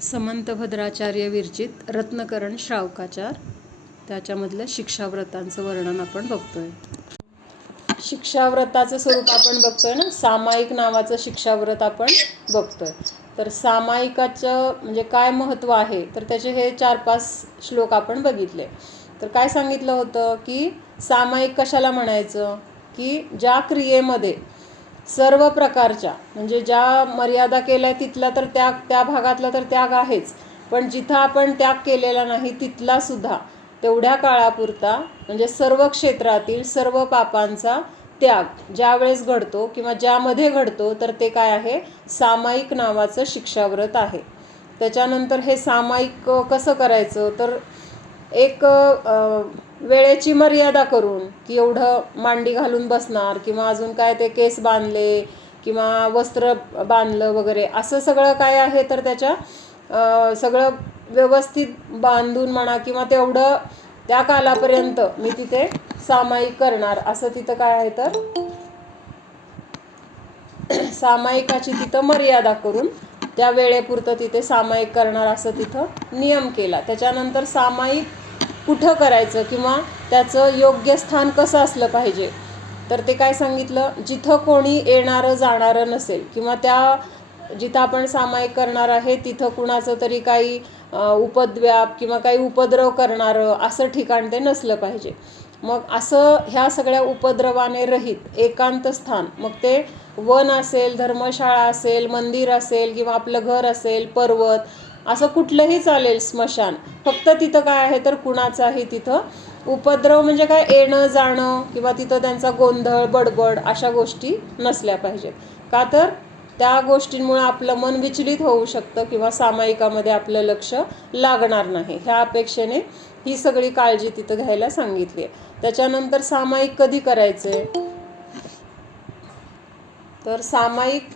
समंत भद्राचार्य विरचित रत्नकरण श्रावकाचार त्याच्यामधलं शिक्षाव्रतांचं वर्णन आपण बघतोय. शिक्षाव्रताचं स्वरूप आपण बघतोय ना, सामायिक नावाचं शिक्षाव्रत आपण बघतोय. तर सामायिकाचं म्हणजे काय महत्त्व आहे, तर त्याचे हे 4-5 श्लोक आपण बघितले. तर काय सांगितलं होतं की सामायिक कशाला म्हणायचं, की ज्या क्रियेमध्ये सर्व प्रकारच्या म्हणजे ज्या मर्यादा केल्या तिथला तर त्या भागातला तर त्याग आहेच, पण जिथं आपण त्याग केलेला नाही तिथला सुद्धा तेवढ्या काळापुरता म्हणजे सर्व क्षेत्रातील सर्व पापांचा त्याग ज्या वेळेस घडतो किंवा ज्यामध्ये घडतो तर ते काय आहे, सामायिक नावाचं शिक्षाव्रत आहे. त्याच्यानंतर हे सामायिक कसं करायचं, तर एक वेळेची मर्यादा करून की एवढं मांडी घालून बसणार किंवा अजून काय ते केस बांधले किंवा वस्त्र बांधलं वगैरे असं सगळं काय आहे, तर त्याच्या सगळं व्यवस्थित बांधून म्हणा किंवा तेवढं त्या कालापर्यंत मी तिथे सामायिक करणार असं तिथं काय आहे, तर सामायिकाची तिथं मर्यादा करून त्या वेळेपुरतं तिथे सामायिक करणार असं तिथं नियम केला. त्याच्यानंतर सामायिक कुठं करायचं किंवा त्याचं योग्य स्थान कसं असलं पाहिजे, तर ते काय सांगितलं, जिथं कोणी येणारं जाणारं नसेल किंवा त्या जिथं आपण सामायिक करणार आहे तिथं कुणाचं तरी काही उपद्व्याप किंवा काही उपद्रव करणारं असं ठिकाण ते नसलं पाहिजे. मग असं ह्या सगळ्या उपद्रवाने रहित एकांत स्थान, मग ते वन असेल, धर्मशाळा असेल, मंदिर असेल किंवा आपलं घर असेल, पर्वत असं कुठलंही चालेल, स्मशान, फक्त तिथं काय आहे तर कुणाचाही तिथं उपद्रव म्हणजे काय येणं जाणं किंवा तिथं त्यांचा गोंधळ बडबड अशा गोष्टी नसल्या पाहिजेत. का तर त्या गोष्टींमुळे आपलं मन विचलित होऊ शकतं किंवा सामायिकामध्ये आपलं लक्ष लागणार नाही. ह्या अपेक्षेने ही सगळी काळजी तिथं घ्यायला सांगितली आहे. त्याच्यानंतर सामायिक कधी करायचंय, तर सामायिक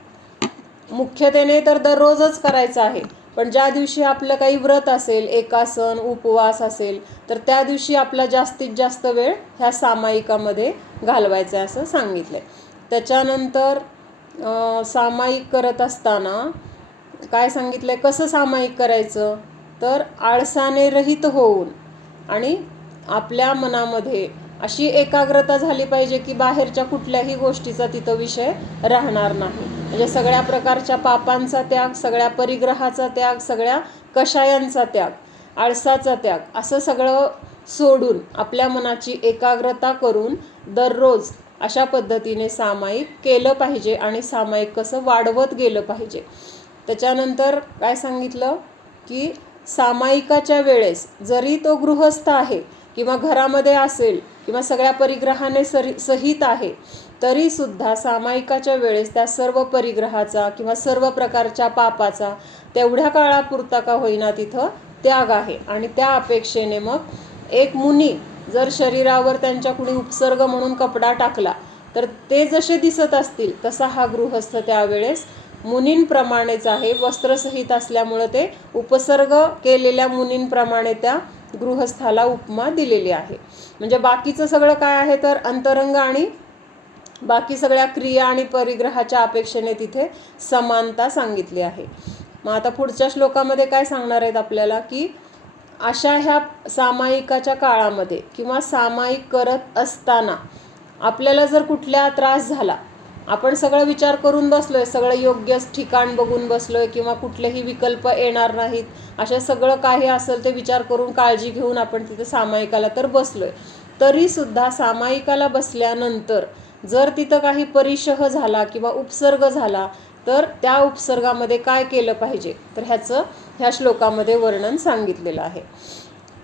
मुख्यतेने तर दररोजच करायचं आहे, पण ज्या दिवशी आपलं काही व्रत असेल, एकासन उपवास असेल, तर त्या दिवशी आपला जास्तीत जास्त वेळ ह्या सामायिकामध्ये घालवायचा आहे असं सांगितलं आहे. त्याच्यानंतर सामायिक करत असताना काय सांगितलं आहे, कसं सामायिक करायचं, तर आळसाने रहित होऊन आणि आपल्या मनामध्ये अशी एकाग्रता झाली पाहिजे की बाहेरच्या कुठल्याही गोष्टीचा तिथं विषय राहणार नाही. म्हणजे सगळ्या प्रकारच्या पापांचा त्याग, सगळ्या परिग्रहाचा त्याग, सगळ्या कषायांचा त्याग, आळसाचा त्याग असं सगळं सोडून आपल्या मनाची एकाग्रता करून दररोज अशा पद्धतीने सामायिक केलं पाहिजे आणि सामायिक कसं वाढवत गेलं पाहिजे. त्याच्यानंतर काय सांगितलं की सामायिकाच्या वेळेस जरी तो गृहस्थ आहे किंवा घरामध्ये असेल किंवा सगळ्या परिग्रहाने सहित आहे, तरीसुद्धा सामायिकाच्या वेळेस त्या सर्व परिग्रहाचा किंवा सर्व प्रकारच्या पापाचा तेवढ्या काळापुरता का होईना तिथं त्याग आहे. आणि त्या अपेक्षेने मग एक मुनी जर शरीरावर त्यांच्या कुणी उपसर्ग म्हणून कपडा टाकला तर ते जसे दिसत असतील तसा हा गृहस्थ त्यावेळेस मुनींप्रमाणेच आहे, वस्त्रसहित असल्यामुळं ते उपसर्ग केलेल्या मुनींप्रमाणे त्या गृहस्थाला उपमा दिलेली आहे. म्हणजे बाकीचं सगळं काय आहे, तर अंतरंग आणि बाकी सगळ्या क्रिया आणि परिग्रहाच्या अपेक्षेने तिथे समानता सांगितली आहे. मग आता पुढच्या श्लोकामध्ये काय सांगणार आहेत आपल्याला, की अशा ह्या सामायिकाच्या काळामध्ये किंवा सामायिक करत असताना आपल्याला जर कुठला त्रास झाला, आपण सगळं विचार करून बसलोय, सगळं योग्य ठिकाण बघून बसलोय किंवा कुठलेही विकल्प येणार नाहीत, अशा सगळं काही असेल ते विचार करून काळजी घेऊन आपण तिथे सामायिकाला तर बसलोय, तरीसुद्धा सामायिकाला बसल्यानंतर जर तिथं काही परिशह झाला किंवा उपसर्ग झाला तर त्या उपसर्गामध्ये काय केलं पाहिजे, तर ह्याचं ह्या श्लोकामध्ये वर्णन सांगितलेलं आहे.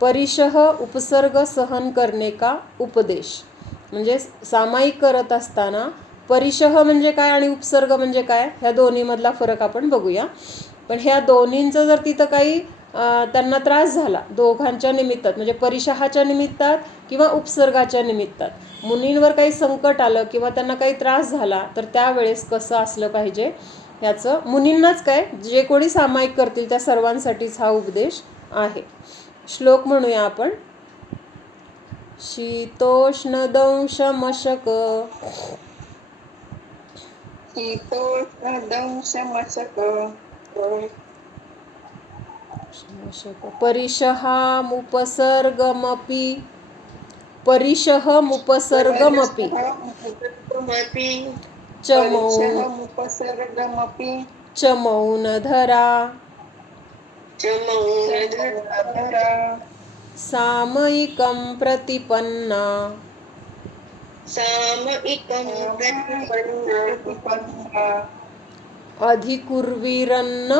परिशह उपसर्ग सहन करणे का उपदेश, म्हणजे सामायिक करत असताना परिशह म्हणजे काय आणि उपसर्ग म्हणजे काय, ह्या दोन्हीमधला फरक आपण बघूया. पण ह्या दोन्हींचं जर तिथं काही त्यांना त्रास झाला दोघांच्या निमित्तात, म्हणजे परिशहाच्या निमित्तात किंवा उपसर्गाच्या निमित्तात मुनींवर काही संकट आलं किंवा त्यांना काही त्रास झाला, तर त्यावेळेस कसं असलं पाहिजे ह्याचं मुनींनाच काय, जे कोणी सामायिक करतील त्या सर्वांसाठीच हा उपदेश आहे. श्लोक म्हणूया आपण. शीतोष्ण दंश मशक शीतोष्ण दंश मशक परिशहामुपसर्गमपि परिशहमुपसर्गमपि च मौनधरा सामयिकं प्रतिपन्ना अधिकुर्वीरन्न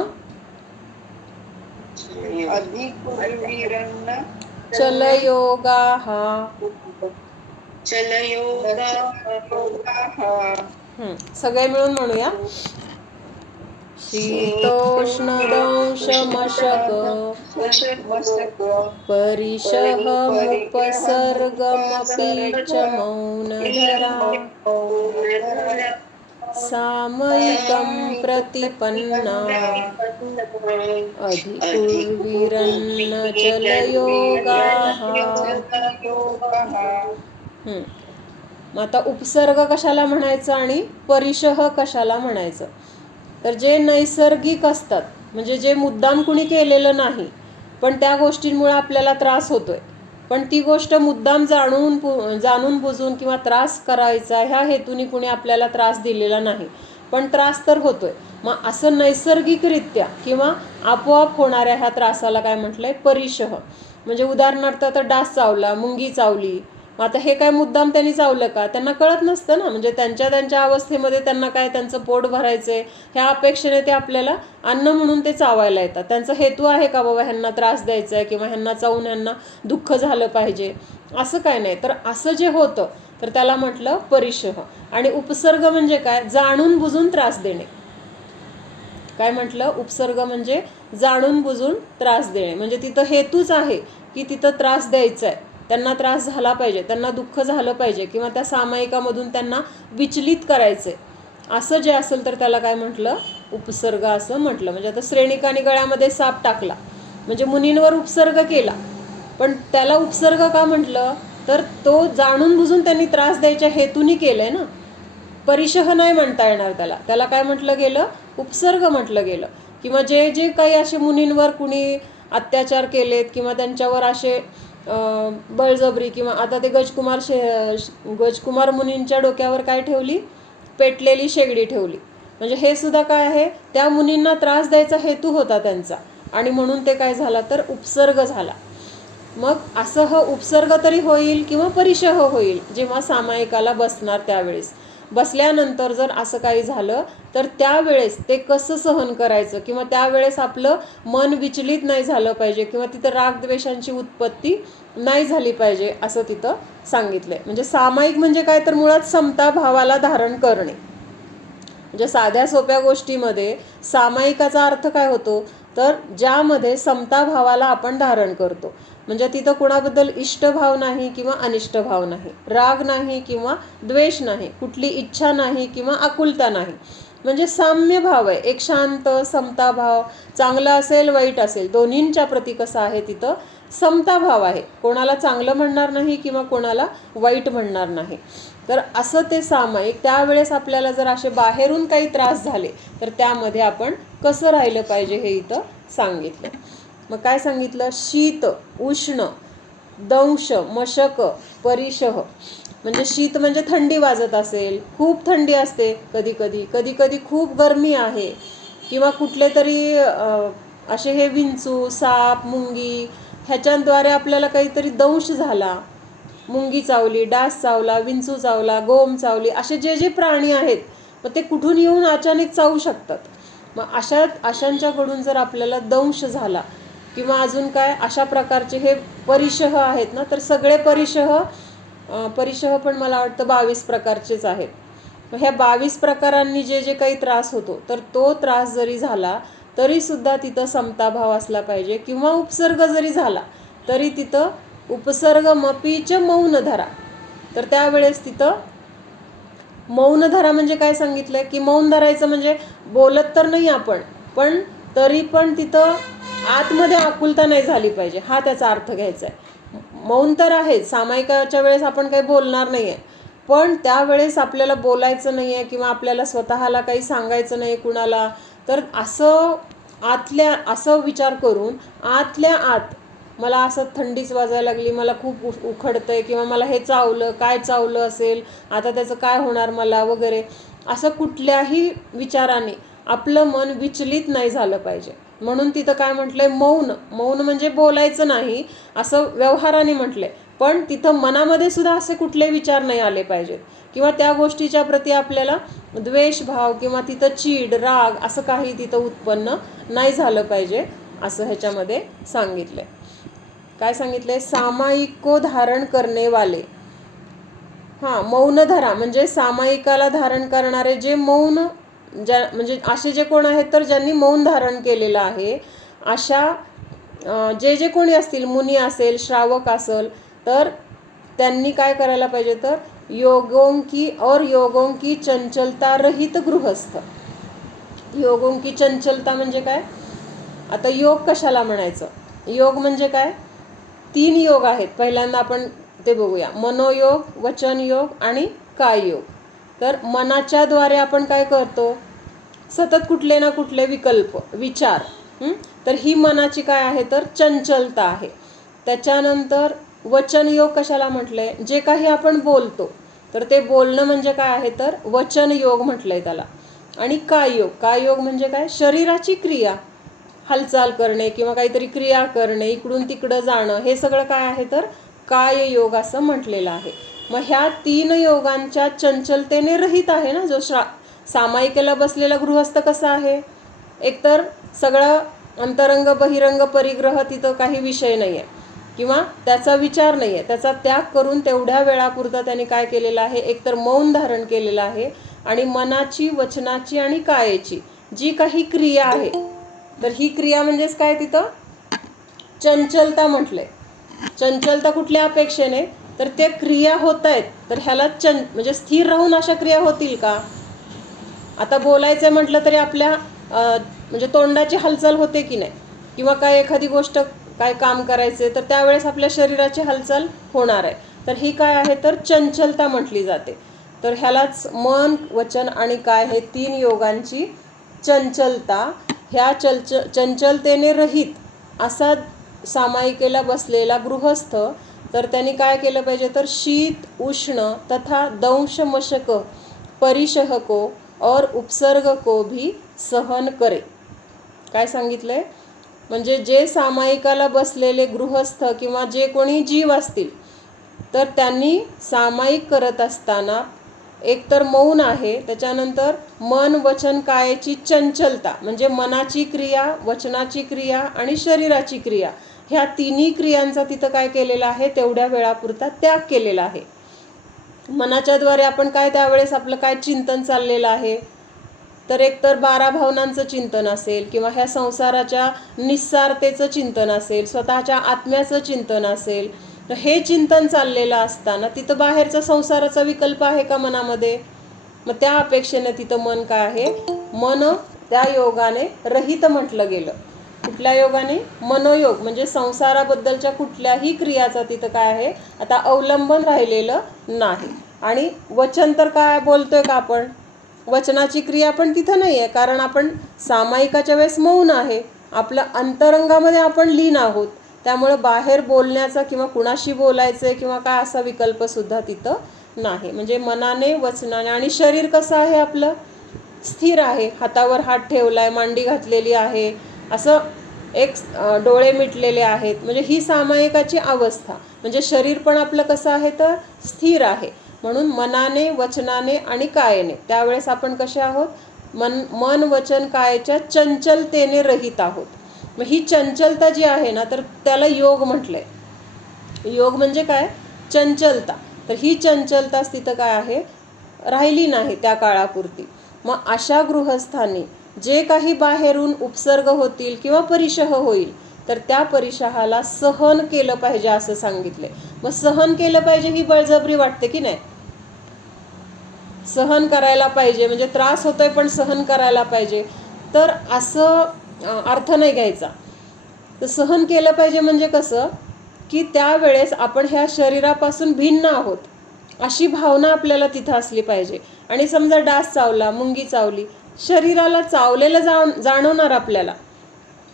चलयोगाः. सगळे मिळून म्हणूया. शीतोष्णदंशमशक परिशहमुपसर्गमपि च मौनधरा सामयिकं प्रतिपन्ना अधिकुर्वीरन्न चलयोगाः. मग आता उपसर्ग कशाला म्हणायचं आणि परिशह कशाला म्हणायचं? तर जे नैसर्गिक असतात, म्हणजे जे मुद्दाम कुणी केलेलं नाही, पण त्या गोष्टींमुळे आपल्याला त्रास होतोय, पण ती गोष्ट मुद्दाम जाणून बुजून किंवा त्रास करायचा ह्या हेतूने कुणी आपल्याला त्रास दिलेला नाही, पण त्रास तर होतोय. मग असं नैसर्गिकरित्या किंवा आपोआप होणाऱ्या ह्या त्रासाला काय म्हटलंय? परिशह. म्हणजे उदाहरणार्थ तर डास चावला, मुंगी चावली, मग आता हे काय मुद्दाम त्यांनी चावलं का? त्यांना कळत नसतं ना. म्हणजे त्यांच्या अवस्थेमध्ये त्यांना काय, त्यांचं पोट भरायचंय ह्या अपेक्षेने ते आपल्याला अन्न म्हणून ते चावायला येतात. त्यांचा हेतू आहे का बाबा ह्यांना त्रास द्यायचा आहे किंवा ह्यांना चावून ह्यांना दुःख झालं पाहिजे, असं काय नाही. तर असं जे होतं तर त्याला म्हटलं परिशह. आणि उपसर्ग म्हणजे काय? जाणून बुजून त्रास देणे. काय म्हटलं? उपसर्ग म्हणजे जाणून बुजून त्रास देणे. म्हणजे तिथं हेतूच आहे की तिथं त्रास द्यायचा आहे, त्यांना त्रास झाला पाहिजे, त्यांना दुःख झालं पाहिजे किंवा त्या सामायिकामधून त्यांना विचलित करायचंय, असं जे असेल तर त्याला काय म्हटलं? उपसर्ग असं म्हटलं. म्हणजे आता श्रेणिकाने गळ्यामध्ये साप टाकला, म्हणजे मुनींवर उपसर्ग केला, पण त्याला उपसर्ग का म्हटलं? तर तो जाणून बुजून त्यांनी त्रास द्यायच्या हेतूने केलंय ना. परिशह नाही म्हणता येणार त्याला. त्याला काय म्हटलं गेलं? उपसर्ग म्हटलं गेलं. किंवा जे जे काही असे मुनींवर कुणी अत्याचार केलेत किंवा त्यांच्यावर असे बळजबरी, किंवा आता ते गजकुमार मुनींच्या डोक्यावर काय ठेवली? पेटलेली शेगडी ठेवली. म्हणजे हे सुद्धा काय आहे? त्या मुनींना त्रास द्यायचा हेतू होता त्यांचा, आणि म्हणून ते काय झाला? तर उपसर्ग झाला. मग असं हा उपसर्ग तरी होईल किंवा परिशह होईल जेव्हा सामायिकाला बसणार त्यावेळेस. बसल्यानंतर जर असं काही झालं तर त्यावेळेस ते कसं सहन करायचं, किंवा त्यावेळेस आपलं मन विचलित नाही झालं पाहिजे किंवा तिथं रागद्वेषांची उत्पत्ती नाही झाली पाहिजे, असं तिथं सांगितलंय. म्हणजे सामायिक म्हणजे काय? तर मुळात समता भावाला धारण करणे. म्हणजे साध्या सोप्या गोष्टीमध्ये सामायिकाचा अर्थ काय होतो? तर ज्यामध्ये समता भावाला आपण धारण करतो. म्हणजे तिथं कुणाबद्दल इष्टभाव नाही किंवा अनिष्ट भाव नाही, राग नाही किंवा द्वेष नाही, कुठली इच्छा नाही किंवा आकुलता नाही. म्हणजे साम्य भाव आहे, एक शांत समता भाव. चांगलं असेल वाईट असेल दोन्हींच्या प्रती कसा आहे? तिथं समता भाव आहे. कोणाला चांगलं म्हणणार नाही किंवा कोणाला वाईट म्हणणार नाही. तर असं ते सामायिक. त्यावेळेस आपल्याला जर असे बाहेरून काही त्रास झाले तर त्यामध्ये आपण कसं राहिलं पाहिजे हे इथं सांगितलं. मग काय सांगितलं? शीत, उष्ण, दंश, मशक, परिशह. म्हणजे शीत म्हणजे थंडी वाजत असेल, खूप थंडी असते कधी कधी खूप गरमी आहे, किंवा कुठले तरी असे हे विंचू, साप, मुंगी ह्याच्याद्वारे आपल्याला काहीतरी दंश झाला, मुंगी चावली, डास चावला, विंचू चावला, गोम चावली, असे जे जे प्राणी आहेत मग ते कुठून येऊन अचानक चावू शकतात. मग अशांच्याकडून जर आपल्याला दंश झाला किंवा अजून काय अशा प्रकारचे हे परिशह आहेत ना, तर सगळे परिशह पण मला वाटतं 22 प्रकारचेच आहेत. मग ह्या 22 प्रकारांनी जे जे काही त्रास होतो तर तो त्रास जरी झाला तरी सुद्धा तिथं समताभाव असला पाहिजे, किंवा उपसर्ग जरी झाला तरी तिथं उपसर्ग मपीच मौन धरा. तर त्यावेळेस तिथं मौन धरा म्हणजे काय सांगितलंय? की मौन धरायचं म्हणजे बोलत तर नाही आपण, पण तरी पण तिथं आतमध्ये आकुलता नाही झाली पाहिजे, हा त्याचा अर्थ घ्यायचा आहे. मौन तर आहेच, सामायिकाच्या वेळेस आपण काही बोलणार नाही आहे, पण त्यावेळेस आपल्याला बोलायचं नाही आहे किंवा आपल्याला स्वतःला काही सांगायचं नाही कुणाला, तर असं आतल्या असं विचार करून आतल्या आत मला असं थंडीच वाजायला लागली, मला खूप उखडतंय, किंवा मला हे चावलं, काय चावलं असेल, आता त्याचं काय होणार मला वगैरे, असं कुठल्याही विचाराने आपलं मन विचलित नाही झालं पाहिजे. म्हणून तिथं काय म्हटलंय, मौन. मौन म्हणजे बोलायचं नाही असं व्यवहाराने म्हटलंय, पण तिथं मनामध्ये सुद्धा असे कुठले विचार नाही आले पाहिजेत, किंवा त्या गोष्टीच्या प्रती आपल्याला द्वेषभाव किंवा तिथं चीड राग असं काही तिथं उत्पन्न नाही झालं पाहिजे, असं ह्याच्यामध्ये सांगितलंय. काय सांगितलंय, सामायिको धारण करणे वाले. मौन धरा म्हणजे सामायिकाला धारण करणारे जे मौन, म्हणजे असे जे कोण आहेत तर ज्यांनी मौन धारण केलेलं आहे, अशा जे कोणी असतील, मुनी असेल, श्रावक असेल, तर त्यांनी काय करायला पाहिजे, तर योगों की चंचलता रहित गृहस्थ. योगों की चंचलता म्हणजे काय, आता योग कशाला म्हणायचं, योग म्हणजे काय, 3 योग आहेत. पहिल्यांदा आपण ते बघूया, मनोयोग, वचन योग आणि काय योग. तर मनाच्या द्वारे आपण काय करतो, सतत कुठले ना कुठले विकल्प, विचार, तर ही मनाची काय आहे, तर चंचलता आहे. त्याच्यानंतर वचन योग कशाला म्हटलंय, जे काही आपण बोलतो, तर ते बोलणं म्हणजे काय आहे, तर वचन योग म्हटलंय त्याला. आणि काय योग म्हणजे काय, शरीराची क्रिया, हालचाल करणे किंवा काहीतरी क्रिया करणे, इकडून तिकडं जाणं, हे सगळं काय आहे, तर काय योग असं म्हटलेलं आहे. मग ह्या 3 योगांच्या चंचलतेने रहित आहे ना जो सामायिकेला बसलेला गृहस्थ कसा आहे, एकतर सगळं अंतरंग बहिरंग परिग्रह, तिथं काही विषय नाही आहे किंवा त्याचा विचार नाही आहे, त्याचा त्याग करून तेवढ्या वेळापुरता त्याने काय केलेलं आहे, एकतर मौन धारण केलेलं आहे, आणि मनाची, वचनाची आणि कायेची जी काही क्रिया आहे, तर ही क्रिया म्हणजेच काय, तिथं चंचलता म्हटलंय. चंचलता कुठल्या अपेक्षेने, तर त्या क्रिया होत आहेत, तर ह्याला म्हणजे स्थिर राहून अशा क्रिया होतील का. आता बोलायचं म्हटलं तरी आपल्या म्हणजे तोंडाची हालचाल होते की नाही, किंवा काय एखादी गोष्ट काय काम करायचे तर त्यावेळेस आपल्या शरीराची हालचाल होणार आहे, तर ही काय आहे, तर चंचलता म्हटली जाते. तर ह्यालाच मन, वचन आणि काय हे 3 योगांची चंचलता, ह्या चंचलतेने रहित असा सामायिकेला बसलेला गृहस्थ, तर त्यांनी काय केलं पाहिजे, तर शीत उष्ण तथा दंश मशक परिशह को और उपसर्ग को भी सहन करे. काय सांगितलंय, म्हणजे जे सामायिकाला बसलेले गृहस्थ किंवा जे कोणी जीव असतील, तर त्यांनी सामायिक करत असताना एकतर मौन आहे, त्याच्यानंतर मन, वचन, कायाची चंचलता म्हणजे मनाची क्रिया, वचनाची क्रिया आणि शरीराची क्रिया, ह्या 3 क्रियांचा तिथं काय केलेला आहे, तेवढ्या वेळापुरता त्याग केलेला आहे. मनाच्या द्वारे आपण काय, त्यावेळेस आपलं काय चिंतन चाललेलं आहे, तर एकतर 12 भावनांचं चिंतन असेल, किंवा ह्या संसाराच्या निस्सारतेचं चिंतन असेल, स्वतःच्या आत्म्याचं चिंतन असेल, तर हे चिंतन चाललेलं असताना तिथं बाहेरचा संसाराचा विकल्प आहे का मनामध्ये, मग त्या अपेक्षेने तिथं मन काय आहे, मन त्या योगाने रहित म्हटलं गेलं. कुठल्या योगाने, मनोयोग म्हणजे संसाराबद्दलच्या कुठल्याही क्रियाचा तिथं काय आहे, आता अवलंबन राहिलेलं नाही. आणि वचन तर काय बोलतोय का आपण, वचनाची क्रिया पण तिथं नाही आहे, कारण आपण सामायिकाच्या वेळेस मौन आहे, आपलं अंतरंगामध्ये आपण लीन आहोत, त्यामुळे बाहेर बोलण्याचा किंवा कुणाशी बोलायचं किंवा काय असा विकल्प सुद्धा तिथं नाही. म्हणजे मनाने, वचनाने, आणि शरीर कसं आहे आपलं, स्थिर आहे, हातावर हात ठेवलाय, मांडी घातलेली आहे, असं एक डोळे मिटलेले आहेत, म्हणजे ही सामायिकाची अवस्था, म्हणजे शरीर पण आपलं कसं आहे, तर स्थिर आहे. म्हणून मनाने, वचनाने आणि कायेने त्यावेळेस आपण कसे आहोत, मन वचन कायेच्या चंचलतेने रहित आहोत. मग ही चंचलता जी आहे ना, तर त्याला योग म्हटलंय. योग म्हणजे काय, चंचलता. तर ही चंचलता तिथं काय आहे, राहिली नाही त्या काळापुरती. मग अशा गृहस्थांनी जे काही बाहेरून उपसर्ग होतील किंवा परिशह होईल, तर त्या परिशहाला सहन केलं पाहिजे असं सांगितलंय. मग सहन केलं पाहिजे ही बळजबरी वाटते की नाही, सहन करायला पाहिजे म्हणजे त्रास होतोय पण सहन करायला पाहिजे, तर असं अर्थ नाही घ्यायचा. तर सहन केलं पाहिजे म्हणजे कसं, की त्यावेळेस आपण ह्या शरीरापासून भिन्न आहोत अशी भावना आपल्याला तिथं असली पाहिजे. आणि समजा डास चावला, मुंगी चावली, शरीराला चावलेलं जाणवणार आपल्याला,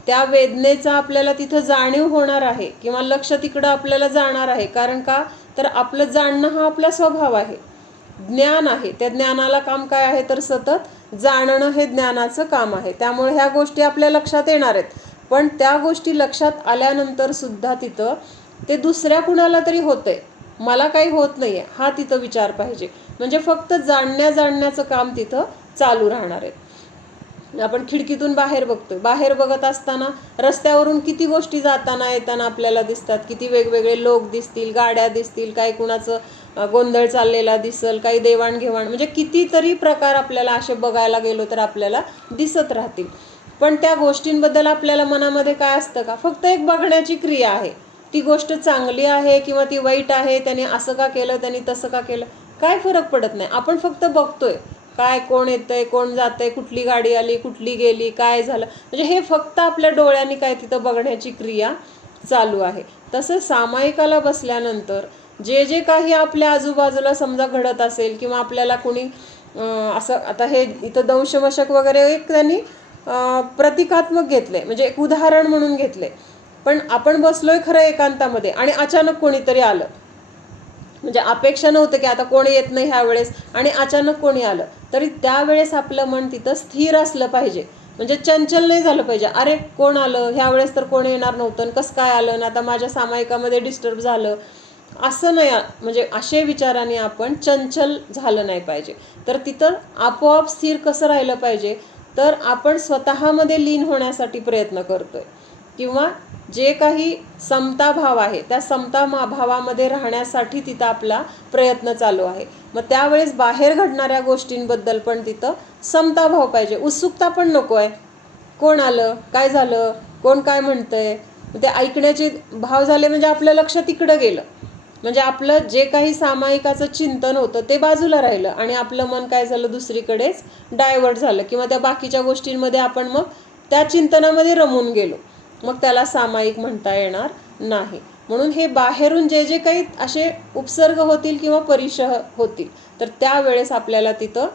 त्या वेदनेचा आपल्याला तिथं जाणीव होणार आहे किंवा लक्ष तिकडं आपल्याला जाणार आहे. कारण का, तर आपलं जाणणं हा आपला स्वभाव आहे, ज्ञान आहे. त्या ज्ञानाला काम काय आहे, तर सतत जाणणं हे ज्ञानाचं काम आहे. त्यामुळे ह्या गोष्टी आपल्या लक्षात येणार आहेत. पण त्या गोष्टी लक्षात आल्यानंतर सुद्धा तिथं ते दुसऱ्या कुणाला तरी होतंय, मला काही होत नाहीये, हा तिथं विचार पाहिजे. म्हणजे फक्त जाणण्याचं काम तिथं चालू राहणार आहे. आपण खिडकीतून बाहेर बघतोय, बाहेर बघत असताना रस्त्यावरून किती गोष्टी जाताना येताना आपल्याला दिसतात, किती वेगवेगळे लोक दिसतील, गाड्या दिसतील, काही कुणाचं गोंधळ चाललेला दिसल, काही देवाणघेवाण, म्हणजे कितीतरी प्रकार आपल्याला असे बघायला गेलो तर आपल्याला दिसत राहतील. पण त्या गोष्टींबद्दल आपल्याला मनामध्ये काय असतं का, फक्त एक बघण्याची क्रिया आहे. ती गोष्ट चांगली आहे किंवा ती वाईट आहे, त्याने असं का केलं, त्याने तसं का केलं, काय फरक पडत नाही. आपण फक्त बघतोय, काय कोण येतंय, कोण जातंय, कुठली गाडी आली, कुठली गेली, काय झालं, म्हणजे हे फक्त आपल्या डोळ्यांनी काय तिथं बघण्याची क्रिया चालू आहे. तसं सामायिकाला बसल्यानंतर जे जे काही आपल्या आजूबाजूला समजा घडत असेल किंवा आपल्याला कोणी असं, आता हे इथं दंशमशक वगैरे एक त्यांनी प्रतिकात्मक घेतलंय, म्हणजे एक उदाहरण म्हणून घेतलंय. पण आपण बसलोय खरं एकांतामध्ये आणि अचानक कोणीतरी आलं, म्हणजे अपेक्षा नव्हतं की आता कोणी येत नाही ह्या वेळेस, आणि अचानक कोणी आलं, तरी त्यावेळेस आपलं मन तिथं स्थिर असलं पाहिजे. म्हणजे चंचल नाही झालं पाहिजे, अरे कोण आलं, ह्या वेळेस तर कोणी येणार नव्हतं, कसं काय आलं ना, आता माझ्या सामायिकामध्ये डिस्टर्ब झालं, असं नाही. म्हणजे असे विचाराने आपण चंचल झालं नाही पाहिजे. तर तिथं आपोआप स्थिर कसं राहिलं पाहिजे, तर आपण स्वतःमध्ये लीन होण्यासाठी प्रयत्न करतोय किंवा जे काही समता भाव आहे त्या समता भावामध्ये राहण्यासाठी तिथं आपला प्रयत्न चालू आहे. मग त्यावेळेस बाहेर घडणाऱ्या गोष्टींबद्दल पण तिथं समता भाव पाहिजे, उत्सुकता पण नको आहे. कोण आलं, काय झालं, कोण काय म्हणतंय, ते ऐकण्याचे भाव झाले म्हणजे आपलं लक्ष तिकडं गेलं, म्हणजे आपलं जे काही सामायिकाचं चिंतन होतं ते बाजूला राहिलं आणि आपलं मन काय झालं, दुसरीकडेच डायव्हर्ट झालं किंवा त्या बाकीच्या गोष्टींमध्ये आपण मग त्या चिंतनामध्ये रमून गेलो. मग त्याला सामायिक म्हणता येणार नाही. म्हणून हे बाहेरून जे जे काही असे उपसर्ग होतील किंवा परिशह होतील, तर त्यावेळेस आपल्याला तिथं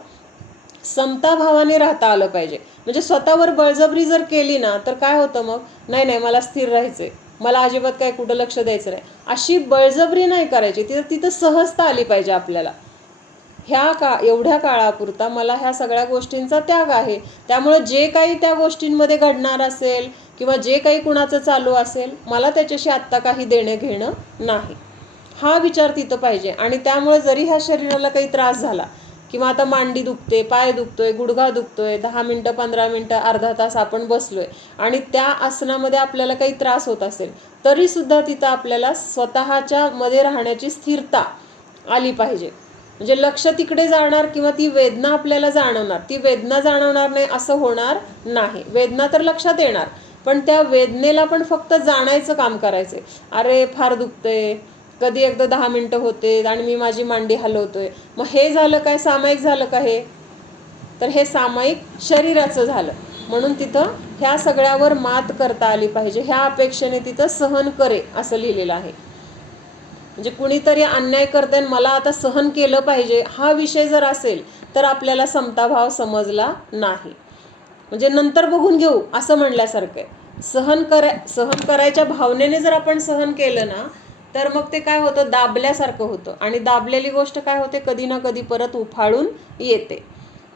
समताभावाने राहता आलं पाहिजे. म्हणजे स्वतःवर बळजबरी जर केली ना, तर काय होतं मग, नाही नाही मला स्थिर राहायचंय, मला अजिबात काय कुठं लक्ष द्यायचं नाही, अशी बळजबरी नाही करायची. तिथं सहजता आली पाहिजे आपल्याला. एवढ्या काळापुरता मला ह्या सगळ्या गोष्टींचा त्याग आहे, त्यामुळे जे काही त्या गोष्टींमध्ये घडणार असेल किंवा जे काही कुणाचं चालू असेल, मला त्याच्याशी आत्ता काही देणं घेणं नाही, हा विचार तिथं पाहिजे. आणि त्यामुळे जरी ह्या शरीराला काही त्रास झाला किंवा आता मांडी दुखते, पाय दुखतोय, गुडघा दुखतोय, 10 मिनटं 15 मिनटं अर्धा तास आपण बसलोय आणि त्या आसनामध्ये आपल्याला काही त्रास होत असेल, तरीसुद्धा तिथं आपल्याला स्वतःच्या मध्ये राहण्याची स्थिरता आली पाहिजे. म्हणजे लक्ष तिकडे जाणार किंवा ती वेदना आपल्याला जाणवणार, ती वेदना जाणवणार नाही असं होणार नाही. वेदना तर लक्षात येणार, पण त्या वेदनेला पण फक्त जाणायचं काम करायचंय. अरे फार दुखतंय, कधी एकदा 10 मिनटं होते आणि मी माझी मांडी हलवतोय, मग हे झालं काय, सामायिक झालं का हे, तर हे सामायिक शरीराचं झालं. म्हणून तिथं ह्या सगळ्यावर मात करता आली पाहिजे. ह्या अपेक्षेने तिथं सहन करे असं लिहिलेलं आहे. म्हणजे कुणीतरी अन्याय करते मला आता सहन केलं पाहिजे, हा विषय जर असेल तर आपल्याला समताभाव समजला नाही. म्हणजे नंतर बघून घेऊ असं म्हणल्यासारखं आहे. सहन करायच्या भावनेने जर आपण सहन केलं ना, तर मग ते काय होतं, दाबल्यासारखं होतं आणि दाबलेली गोष्ट काय होते, कधी ना कधी परत उफाळून येते.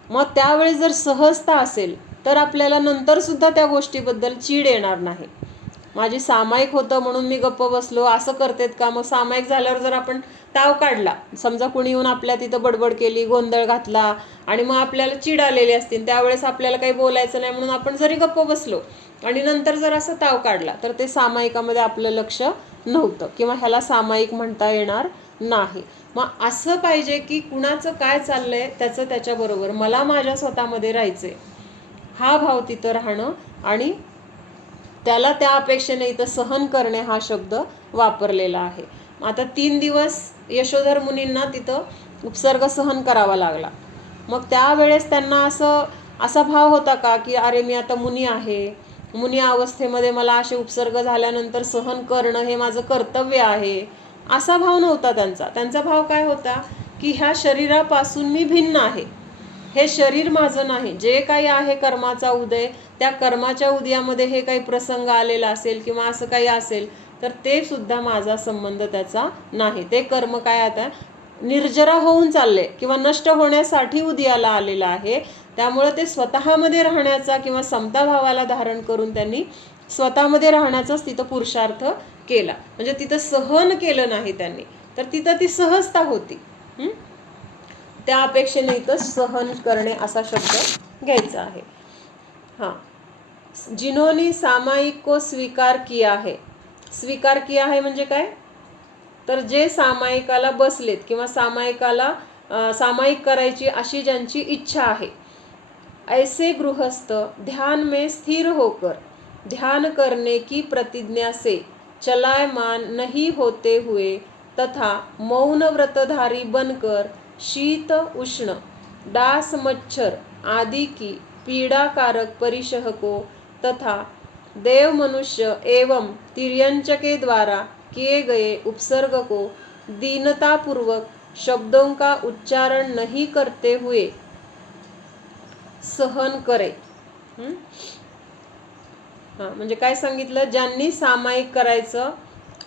मग त्यावेळी जर सहजता असेल तर आपल्याला नंतर सुद्धा त्या गोष्टीबद्दल चीड येणार नाही. माझी सामायिक होतं म्हणून मी गप्प बसलो असं करतेत का, मग सामायिक झाल्यावर जर आपण ताव काढला, समजा कुणी येऊन आपल्या तिथं बडबड केली, गोंधळ घातला आणि मग आपल्याला चीड आलेली असतील, त्यावेळेस आपल्याला काही बोलायचं नाही म्हणून आपण जरी गप्प बसलो आणि नंतर जर असं ताव काढला, तर ते सामायिकामध्ये आपलं लक्ष नव्हतं किंवा ह्याला सामायिक म्हणता येणार नाही. मग असं पाहिजे की कुणाचं काय चाललंय त्याचं त्याच्याबरोबर मला माझ्या स्वतःमध्ये राहायचंय, हा भाव तिथं राहणं आणि त्याला त्या अपेक्षेने इथं सहन करणे हा शब्द वापरलेला आहे. आता 3 दिवस यशोधर मुनींना तिथं उपसर्ग सहन करावा लागला. मग त्यावेळेस त्यांना असा भाव होता का की अरे मी आता मुनी आहे, मुनी अवस्थेमध्ये मला असे उपसर्ग झाल्यानंतर सहन करणं हे माझं कर्तव्य आहे, असा भाव नव्हता त्यांचा. त्यांचा भाव काय होता की ह्या शरीरापासून मी भिन्न आहे, हे शरीर माझं नाही, जे काही आहे कर्माचा उदय त्या कर्माच्या उदयामध्ये हे काही प्रसंग आलेला असेल किंवा असं काही असेल तर ते सुद्धा माझा संबंध त्याचा नाही. ते कर्म काय आता निर्जरा होऊन चालले किंवा नष्ट होण्यासाठी उदयाला आलेलं आहे. त्यामुळे ते स्वतःमध्ये राहण्याचा किंवा समता भावाला धारण करून त्यांनी स्वतःमध्ये राहण्याचाच तिथं पुरुषार्थ केला. म्हणजे तिथं सहन केलं नाही त्यांनी, तर तिथं ती सहजता होती. त्या अपेक्षेने इथं सहन करणे असा शब्द घ्यायचा आहे. हाँ, जिन्होंने सामायिक को स्वीकार किया है. स्वीकार किया है म्हणजे काय, तर जे सामायिकाला बसलेत किंवा सामायिक करायची अशी ज्यांची इच्छा आहे, ऐसे गृहस्थ ध्यान में स्थिर होकर ध्यान करने की प्रतिज्ञा से चलायमान नहीं होते हुए तथा मौन व्रतधारी बनकर शीत उष्ण डास मच्छर आदि की पीड़ाकारक परिशह को तथा देव मनुष्य एवं तिर्यंच के द्वारा किए गए उपसर्ग को दीनतापूर्वक शब्दों का उच्चारण नहीं करते हुए सहन करे. म्हणजे काय सांगितलं, ज्यांनी सामायिक करायचं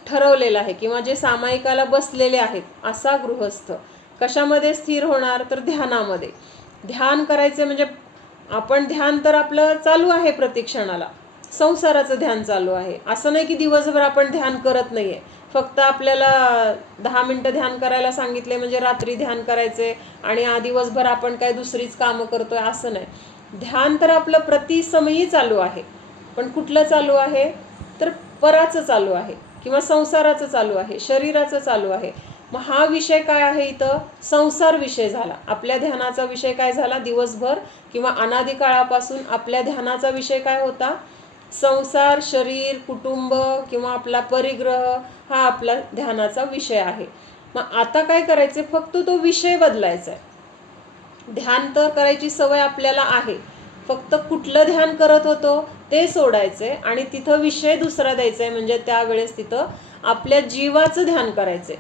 ठरवलेलं आहे किंवा जे सामायिकाला बसलेले आहेत असा गृहस्थ कशामध्ये स्थिर होणार, तर ध्यानामध्ये. ध्यान करायचे म्हणजे आपण ध्यान तर आपलं चालू आहे, प्रतिक्षणाला संसाराचं ध्यान चालू आहे. असं नाही की दिवसभर आपण ध्यान करत नाहीये, फक्त आपल्याला 10 मिनिटं ध्यान करायला सांगितले म्हणजे रात्री ध्यान करायचे आणि दिवसभर आपण काय दुसरीच कामं करतोय, असं नाही. ध्यान तर आपलं प्रतिसमयी चालू आहे. पण कुठलं चालू आहे, तर पराचं चालू आहे किंवा संसाराचं चालू आहे, शरीराचं चालू आहे. मग हा विषय काय आहे, इथं संसार विषय झाला. आपल्या ध्यानाचा विषय काय झाला, दिवसभर किंवा अनादी काळापासून आपल्या ध्यानाचा विषय काय होता, संसार, शरीर, कुटुंब किंवा आपला परिग्रह हा आपला ध्यानाचा विषय आहे. मग आता काय करायचे, फक्त तो विषय बदलायचा आहे. ध्यान तर करायची सवय आपल्याला आहे, फक्त कुठलं ध्यान करत होतो ते सोडायचंय आणि तिथं विषय दुसरा द्यायचा आहे. म्हणजे त्यावेळेस तिथं आपल्या जीवाचं ध्यान करायचंय.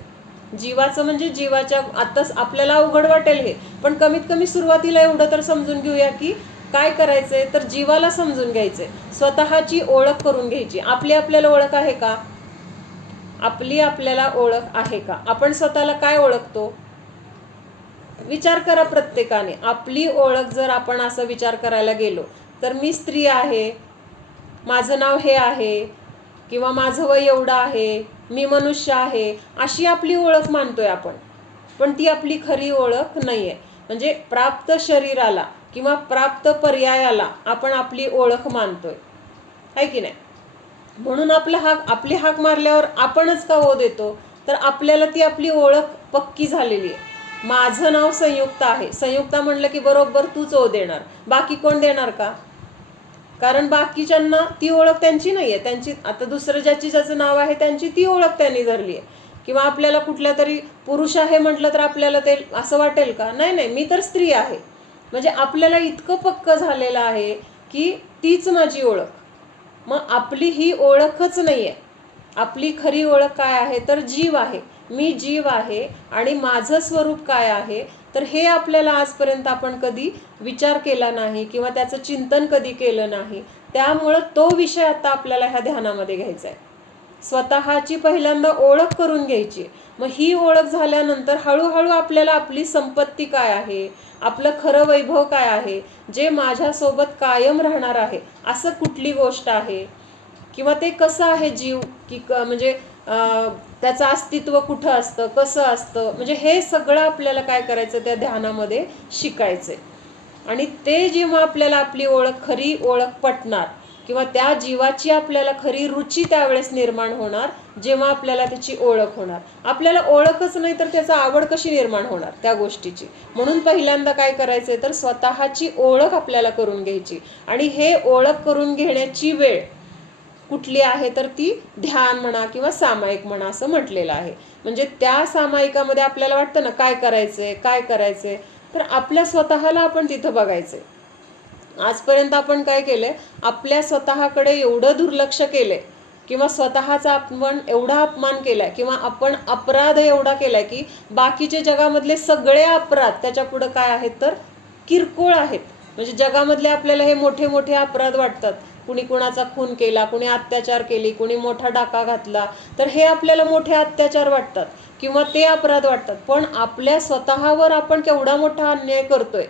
जीवाचं म्हणजे जीवाच्या, आताच आपल्याला अवघड वाटेल हे, पण कमीत कमी सुरुवातीला एवढं तर समजून घेऊया की काय करायचंय, तर जीवाला समजून घ्यायचंय, स्वतःची ओळख करून घ्यायची. आपल्याला ओळख आहे का, आपल्याला ओळख आहे का, आपण स्वतःला काय ओळखतो, विचार करा प्रत्येकाने. आपली ओळख जर आपण असं विचार करायला गेलो तर मी स्त्री आहे, माझं नाव हे आहे किंवा माझं वय एवढं आहे, मी मनुष्य आहे, अशी आपली ओळख मानतोय आपण. पण ती आपली खरी ओळख नाही आहे. म्हणजे प्राप्त शरीराला किंवा प्राप्त पर्यायाला आपण आपली ओळख मानतोय, आहे की नाही. म्हणून आपली हाक मारल्यावर आपणच का हो देतो, तर आपल्याला ती आपली ओळख पक्की झालेली आहे. माझं नाव संयुक्ता आहे, संयुक्ता म्हणलं की बरोबर तूच ओ देणार, बाकी कोण देणार का, कारण बाकीच्यांना ती ओळख त्यांची नाही आहे. त्यांची आता दुसरं ज्याचं नाव आहे त्यांची ती ओळख त्यांनी धरली आहे. किंवा आपल्याला कुठल्या तरी पुरुष आहे म्हटलं तर आपल्याला ते असं वाटेल का, नाही मी तर स्त्री आहे. म्हणजे आपल्याला इतकं पक्क झालेलं आहे की तीच माझी ओळख. मग आपली ही ओळखच नाही आहे. आपली खरी ओळख काय आहे, तर जीव आहे. मी जीव आहे आणि माझं स्वरूप काय आहे, तर हे आपल्याला आजपर्यंत आपण कधी विचार केला नाही किंवा त्याचं चिंतन कधी केलं नाही. त्यामुळं तो विषय आता आपल्याला ह्या ध्यानामध्ये घ्यायचा आहे. स्वतःची पहिल्यांदा ओळख करून घ्यायची. मग ही ओळख झाल्यानंतर हळूहळू आपल्याला आपली संपत्ती काय आहे, आपलं खरं वैभव काय आहे, जे माझ्यासोबत कायम राहणार आहे असं कुठली गोष्ट आहे, किंवा ते कसं आहे जीव, की म्हणजे त्याचं अस्तित्व कुठं असतं, कसं असतं, म्हणजे हे सगळं आपल्याला काय करायचं, त्या ध्यानामध्ये शिकायचंय. आणि ते जेव्हा आपल्याला आपली खरी ओळख पटणार किंवा त्या जीवाची आपल्याला खरी रुची त्यावेळेस निर्माण होणार, जेव्हा आपल्याला त्याची ओळख होणार. आपल्याला ओळखच नाही तर त्याचा आवड कशी निर्माण होणार त्या गोष्टीची. म्हणून पहिल्यांदा काय करायचंय, तर स्वतःची ओळख आपल्याला करून घ्यायची. आणि हे ओळख करून घेण्याची वेळ कुठली आहे, तर ती ध्यान म्हणा किंवा सामायिक म्हणा असं म्हटलेलं आहे. म्हणजे त्या सामायिकामध्ये आपल्याला वाटतं ना काय करायचंय, तर आपल्या स्वतःला आपण तिथं बघायचंय. आजपर्यंत आपण काय केलंय, आपल्या स्वतःकडे एवढं दुर्लक्ष केलंय किंवा स्वतःचा आपण एवढा अपमान केलाय किंवा आपण अपराध एवढा केलाय की बाकीचे जगामधले सगळे अपराध त्याच्या पुढे काय आहेत, तर किरकोळ आहेत. म्हणजे जगामधले आपल्याला हे मोठे मोठे अपराध वाटतात, कुणी कुणाचा खून केला, कुणी अत्याचार केली, कुणी मोठा डाका घातला, तर हे आपल्याला मोठे अत्याचार वाटतात किंवा ते अपराध वाटतात. पण आपल्या स्वतःवर आपण केवढा मोठा अन्याय करतोय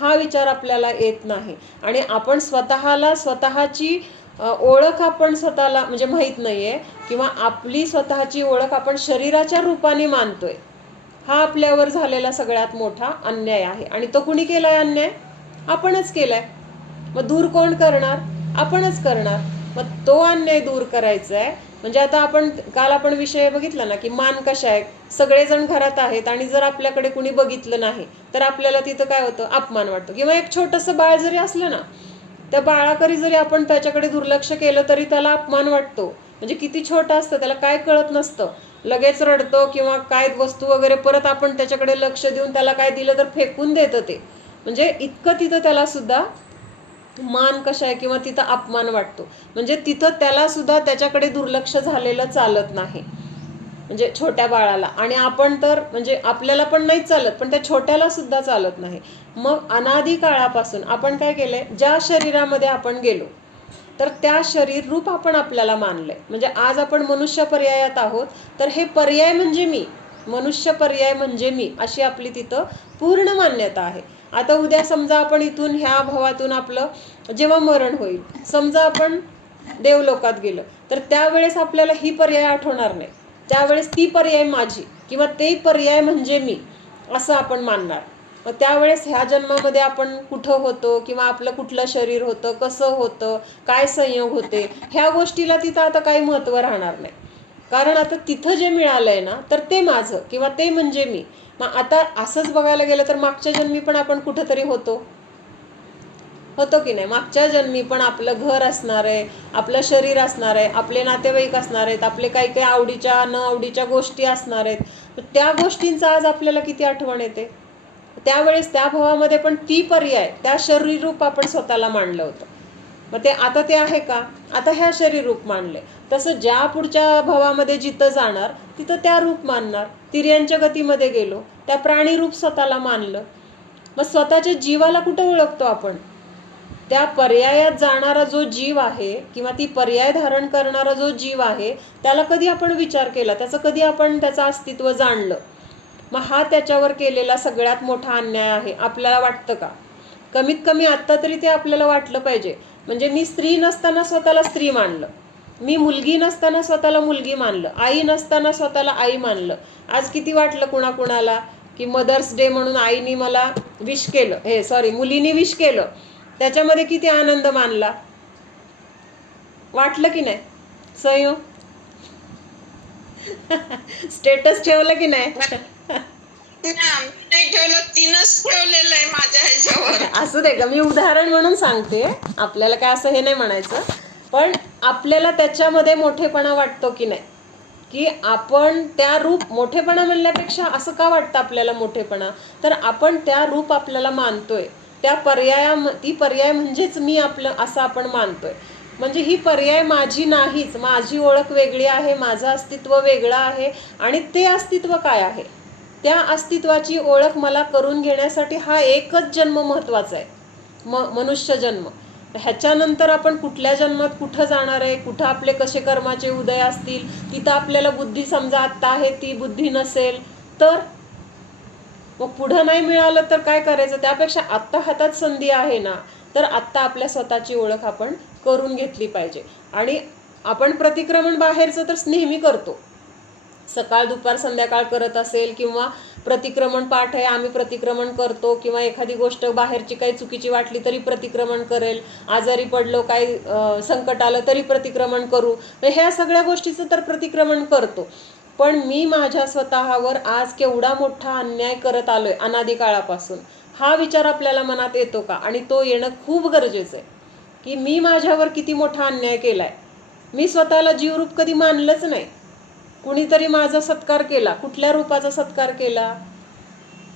हा विचार आपल्याला येत नाही. आणि आपण स्वतःची ओळख आपण स्वतःला म्हणजे माहीत नाही आहे, किंवा आपली स्वतःची ओळख आपण शरीराच्या रूपाने मानतोय. हा आपल्यावर झालेला सगळ्यात मोठा अन्याय आहे. आणि तो कुणी केलाय अन्याय? आपणच केलाय. मग दूर कोण करणार? आपणच करणार. मग तो अन्याय दूर करायचा आहे. म्हणजे आता काल आपण विषय बघितला ना, की मान कशा आहे, सगळेजण घरात आहेत आणि जर आपल्याकडे कुणी बघितलं नाही तर आपल्याला तिथं काय होतं? अपमान वाटतो. किंवा एक छोटंसं बाळ जरी असलं ना, त्या बाळाकडे जरी आपण त्याच्याकडे दुर्लक्ष केलं तरी त्याला अपमान वाटतो. म्हणजे किती छोटं असतं, त्याला काय कळत नसतं, लगेच रडतो किंवा काय वस्तू वगैरे परत आपण त्याच्याकडे लक्ष देऊन त्याला काय दिलं तर फेकून देतं ते. म्हणजे इतकं तिथं त्याला सुद्धा मान कशा आहे किंवा तिथं अपमान वाटतो. म्हणजे तिथं त्याला सुद्धा त्याच्याकडे दुर्लक्ष झालेलं चालत नाही, म्हणजे छोट्या बाळाला. आणि आपण तर म्हणजे आपल्याला पण नाही चालत, पण त्या छोट्याला सुद्धा चालत नाही. मग अनादी काळापासून आपण काय केलंय, ज्या शरीरामध्ये आपण गेलो तर त्या शरीर रूप आपण आपल्याला मानलंय. म्हणजे आज आपण मनुष्य पर्यायात आहोत, तर हे पर्याय म्हणजे मी, मनुष्य पर्याय म्हणजे मी, अशी आपली तिथं पूर्ण मान्यता आहे. आता उद्या समजा आपण इथून ह्या भवातून आपलं जेव्हा मरण होईल, समजा आपण देवलोकात गेलं, तर त्यावेळेस आपल्याला ही पर्याय आठवणार नाही. त्यावेळेस ती पर्याय माझी किंवा ते पर्याय म्हणजे मी असं आपण मानणार. मग त्यावेळेस ह्या जन्मामध्ये आपण कुठं होतो किंवा आपलं कुठलं शरीर होतं, कसं होतं, काय संयोग होते, ह्या गोष्टीला तिथं आता काही महत्त्व राहणार नाही. कारण आता तिथं जे मिळालंय ना, तर ते माझं किंवा ते म्हणजे मी. मग आता असंच बघायला गेलं तर मागच्या जन्मी पण आपण कुठंतरी होतो की नाही? मागच्या जन्मी पण आपलं घर असणार आहे, आपलं शरीर असणार आहे, आपले नातेवाईक असणार आहेत, आपले काही काही आवडीच्या न आवडीच्या गोष्टी असणार आहेत. त्या गोष्टींचा आज आपल्याला किती आठवण येते. त्यावेळेस त्या भावामध्ये पण ती पर्याय, त्या शरीर रूप आपण स्वतःला मांडलं होतं. मग ते आहे का? आता ह्या शरीर रूप मानले. तसं ज्या पुढच्या भावामध्ये जिथं जाणार तिथं त्या रूप मानणार. तिर्यांच्या गतीमध्ये गेलो, त्या प्राणी रूप स्वतःला मानलं. मग स्वतःच्या जीवाला कुठं ओळखतो आपण? त्या पर्यायात जाणारा जो जीव आहे किंवा ती पर्याय धारण करणारा जो जीव आहे, त्याला कधी आपण विचार केला? कधी आपण त्याचं अस्तित्व जाणलं? मग हा त्याच्यावर केलेला सगळ्यात मोठा अन्याय आहे. आपल्याला वाटतं का? कमीत कमी आत्ता तरी ते आपल्याला वाटलं पाहिजे. म्हणजे मी स्त्री नसताना स्वतःला स्त्री मानलं, मी मुलगी नसताना स्वतःला मुलगी मानलं, आई नसताना स्वतःला आई मानलं. आज किती वाटलं कुणाकुणाला की मदर्स डे म्हणून आईनी मला विश केलं, मुलीनी विश केलं, त्याच्यामध्ये किती आनंद मानला. वाटलं की नाही संयोग? स्टेटस ठेवलं की नाही? असू दे का, मी उदाहरण म्हणून सांगते, आपल्याला काय असं हे नाही म्हणायचं. पण आपल्याला त्याच्यामध्ये मोठेपणा वाटतो की नाही, की आपण त्या रूप, मोठेपणा म्हणल्यापेक्षा असं का वाटतं आपल्याला मोठेपणा, तर आपण त्या रूप आपल्याला मानतोय, त्या ती पर्याय म्हणजेच मी आपलं असं आपण मानतोय. म्हणजे ही पर्याय माझी नाहीच, माझी ओळख वेगळी आहे, माझं अस्तित्व वेगळं आहे. आणि ते अस्तित्व काय आहे, त्या अस्तित्वाची ओळख मला करून घेण्यासाठी हा एकच जन्म महत्त्वाचा आहे, मनुष्य जन्म. ह्याच्यानंतर आपण कुठल्या जन्मात कुठं जाणार आहे, कुठं आपले कसे कर्माचे उदय असतील, तिथं आपल्याला बुद्धी समजा आत्ता आहे ती बुद्धी नसेल तर मग पुढं नाही मिळालं तर काय करायचं? त्यापेक्षा आत्ता हातात संधी आहे ना, तर आत्ता आपल्या स्वतःची ओळख आपण करून घेतली पाहिजे. आणि आपण प्रतिक्रमण बाहेरचं तर नेहमी करतो, सकाळ दुपार संध्याकाळ करत असेल, किंवा प्रतिक्रमण पाठ आहे आम्ही प्रतिक्रमण करतो, किंवा एखादी गोष्ट बाहेरची काही चुकीची वाटली तरी प्रतिक्रमण करेल, आजारी पडलो काही संकट आलं तरी प्रतिक्रमण करू, ह्या सगळ्या गोष्टीचं तर प्रतिक्रमण करतो. पण मी माझ्या स्वतःवर आज केवढा मोठा अन्याय करत आलोय अनादी काळापासून, हा विचार आपल्याला मनात येतो का? आणि तो येणं खूप गरजेचं आहे, की मी माझ्यावर किती मोठा अन्याय केलाय. मी स्वतःला जीवरूप कधी मानलंच नाही. कुणीतरी माझा सत्कार केला, कुठल्या रूपाचा सत्कार केला?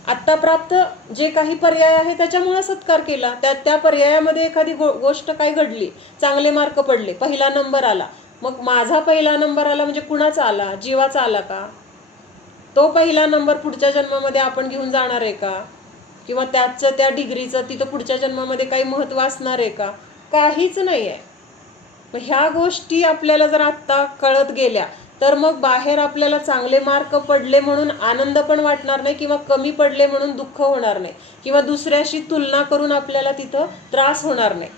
आत्ता प्राप्त जे काही पर्याय आहे त्याच्यामुळे सत्कार केला. त्या पर्यायामध्ये एखादी गोष्ट काय घडली, चांगले मार्क पडले, पहिला नंबर आला, मग माझा पहिला नंबर आला म्हणजे कुणाचा आला? जीवाचा आला का? तो पहिला नंबर पुढच्या जन्मामध्ये आपण घेऊन जाणार आहे का? किंवा त्याचं त्या डिग्रीचं तिथं पुढच्या जन्मामध्ये काही महत्त्व असणार आहे का? काहीच नाही आहे. मग ह्या गोष्टी आपल्याला जर आत्ता कळत गेल्या तर मग बाहेर आपल्याला चांगले मार्क पडले म्हणून आनंद पण वाटणार नाही किंवा कमी पडले म्हणून दुःख होणार नाही किंवा दुसऱ्याशी तुलना करून आपल्याला तिथं त्रास होणार नाही.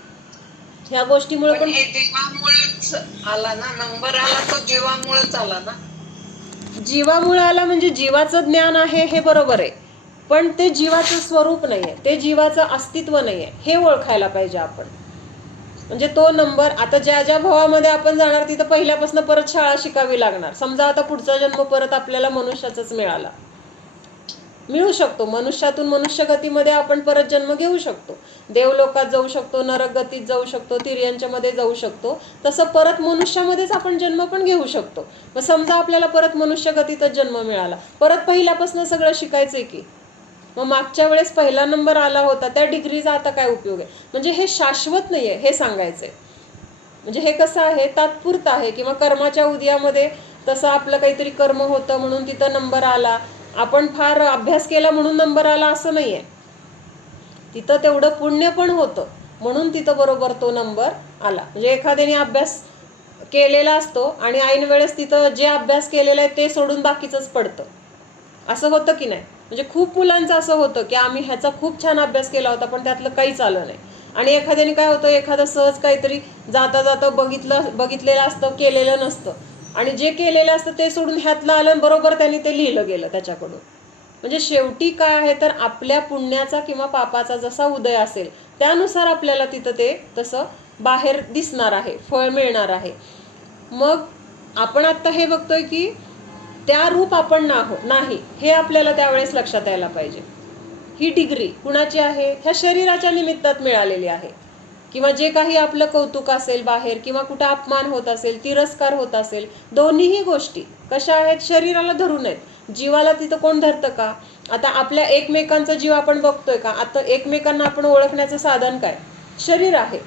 ह्या गोष्टीमुळे पण हे जीवामुळेच आला ना, नंबर आला तो जीवामुळेच आला ना. जीवामुळे आला म्हणजे जीवाचं ज्ञान आहे हे बरोबर आहे, पण ते जीवाचं स्वरूप नाही आहे, ते जीवाचं अस्तित्व नाही आहे, हे ओळखायला पाहिजे आपण. म्हणजे तो नंबर आता ज्या ज्या भावामध्ये आपण जाणार तिथं पहिल्यापासून परत शाळा शिकावी लागणार. समजा आता पुढचा जन्म परत आपल्याला मनुष्याचाच मिळू शकतो, मनुष्यातून मनुष्यगतीमध्ये आपण परत जन्म घेऊ शकतो, देवलोकात जाऊ शकतो, नरकगतीत जाऊ शकतो, तिर्यांच्या मध्ये जाऊ शकतो. तसं परत मनुष्यामध्येच आपण जन्म पण घेऊ शकतो. मग समजा आपल्याला परत मनुष्यगतीतच जन्म मिळाला, परत पहिल्यापासून सगळं शिकायचंय की मग मागच्या वेळेस पहिला नंबर आला होता त्या डिग्रीचा आता काय उपयोग आहे? म्हणजे हे शाश्वत नाहीये हे सांगायचंय. म्हणजे हे कसं आहे, तात्पुरतं आहे किंवा कर्माच्या उदयामध्ये तसं आपलं काहीतरी कर्म होतं म्हणून तिथं नंबर आला, आपण फार अभ्यास केला म्हणून नंबर आला असं नाहीये. तिथं तेवढं पुण्य पण होतं म्हणून तिथं बरोबर तो नंबर आला. म्हणजे एखाद्याने अभ्यास केलेला असतो आणि ऐन वेळेस तिथं जे अभ्यास केलेला आहे ते सोडून बाकीचंच पडतं, असं होतं की नाही? म्हणजे खूप मुलांचं असं होतं की आम्ही ह्याचा खूप छान अभ्यास केला होता पण त्यातलं काहीच आलं नाही. आणि एखाद्याने काय होतं, एखादं सहज काहीतरी जाता जाता बघितलेलं असतं, केलेलं नसतं, आणि जे केलेलं असतं ते सोडून ह्यातलं आलं बरोबर त्यांनी ते लिहिलं गेलं त्याच्याकडून. म्हणजे शेवटी काय आहे तर आपल्या पुण्याचा किंवा पापाचा जसा उदय असेल त्यानुसार आपल्याला तिथं ते तसं बाहेर दिसणार आहे, फळ मिळणार आहे. मग आपण आत्ता हे बघतोय की त्या रूप आपण नाही हे आपल्याला त्यावेळेस लक्षात यायला पाहिजे. ही डिग्री कुणाची आहे? ह्या शरीराच्या निमित्तात मिळालेली आहे. किंवा जे काही आपलं कौतुक असेल बाहेर किंवा कुठं अपमान होत असेल, तिरस्कार होत असेल, दोन्हीही गोष्टी कशा आहेत? शरीराला धरून आहेत. जीवाला तिथं कोण धरतं का? आता आपल्या एकमेकांचा जीव आपण बघतोय का? आता एकमेकांना आपण ओळखण्याचं साधन काय? शरीर आहे.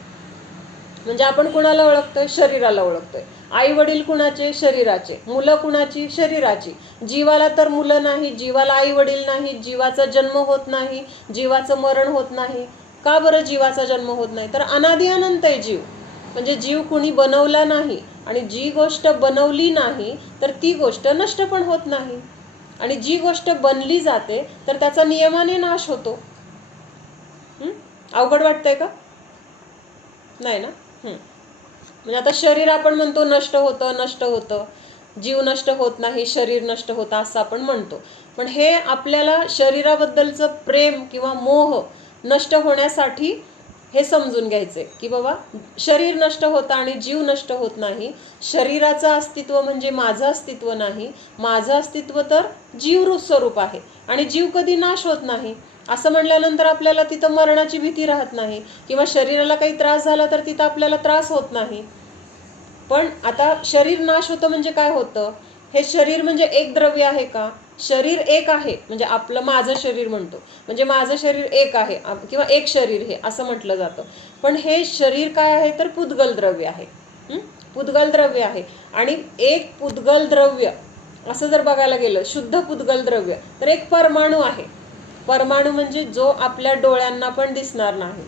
म्हणजे आपण कुणाला ओळखतोय? शरीराला ओळखतोय. आई वडील कुणाचे? शरीराचे. मुलं कुणाची? शरीराची. जीवाला तर मुलं नाही, जीवाला आई वडील नाही, जीवाचा जन्म होत नाही, जीवाचं मरण होत नाही. का बरं जीवाचा जन्म होत नाही? तर अनादि अनंत आहे जीव. म्हणजे जीव कुणी बनवला नाही, आणि जी गोष्ट बनवली नाही तर ती गोष्ट नष्ट पण होत नाही, आणि जी गोष्ट बनली जाते तर त्याचा नियमाने नाश होतो. अवघड वाटतंय का? नाही ना. म्हणजे आता शरीर आपण म्हणतो नष्ट होतं, जीव नष्ट होत नाही, शरीर नष्ट होतं असं आपण म्हणतो. पण हे आपल्याला शरीराबद्दलचं प्रेम किंवा मोह नष्ट होण्यासाठी हे समजून घ्यायचंय की बाबा शरीर नष्ट होतं आणि जीव नष्ट होत नाही. शरीराचं अस्तित्व म्हणजे माझं अस्तित्व नाही, माझं अस्तित्व तर जीव स्वरूप आहे आणि जीव कधी नाश होत नाही. असं म्हणल्यानंतर आपल्याला तिथं मरणाची भीती राहत नाही किंवा शरीराला काही त्रास झाला तर तिथं आपल्याला त्रास होत नाही. पण आता शरीर नाश होतं म्हणजे काय होतं? हे शरीर म्हणजे एक द्रव्य आहे का? शरीर एक आहे. म्हणजे आपलं माझं शरीर म्हणतो म्हणजे माझं शरीर एक आहे किंवा एक शरीर हे असं म्हटलं जातं. पण हे शरीर काय आहे तर पुद्गल द्रव्य आहे. पुद्गल द्रव्य आहे. आणि एक पुद्गल द्रव्य असं जर बघायला गेलं, शुद्ध पुद्गल द्रव्य तर एक परमाणू आहे. परमाणू म्हणजे जो आपल्या डोळ्यांना पण दिसणार नाही,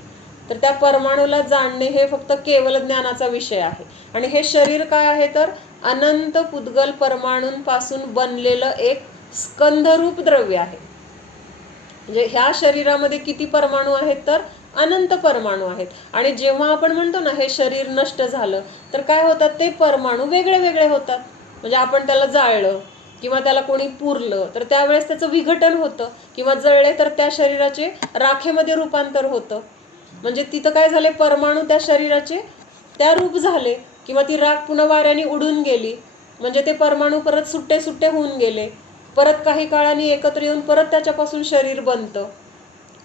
तर त्या परमाणूला जाणणे हे फक्त केवल ज्ञानाचा विषय आहे. आणि हे शरीर काय आहे तर अनंत पुद्गल परमाणूंपासून बनलेलं एक स्कंधरूप द्रव्य आहे. म्हणजे ह्या शरीरामध्ये किती परमाणू आहेत तर अनंत परमाणू आहेत. आणि जेव्हा आपण म्हणतो ना हे शरीर नष्ट झालं तर काय होतात? ते परमाणू वेगळे वेगळे होतात. म्हणजे आपण त्याला जाळलं किंवा त्याला कोणी पुरलं तर त्यावेळेस त्याचं विघटन होतं, किंवा जळले तर त्या शरीराचे राखेमध्ये रूपांतर होतं. म्हणजे तिथं काय झाले? परमाणू त्या शरीराचे त्या रूप झाले, किंवा ती राख पुन्हा वाऱ्याने उडून गेली म्हणजे ते परमाणू परत सुट्टे सुट्टे होऊन गेले, परत काही काळाने एकत्र येऊन परत त्याच्यापासून शरीर बनतं.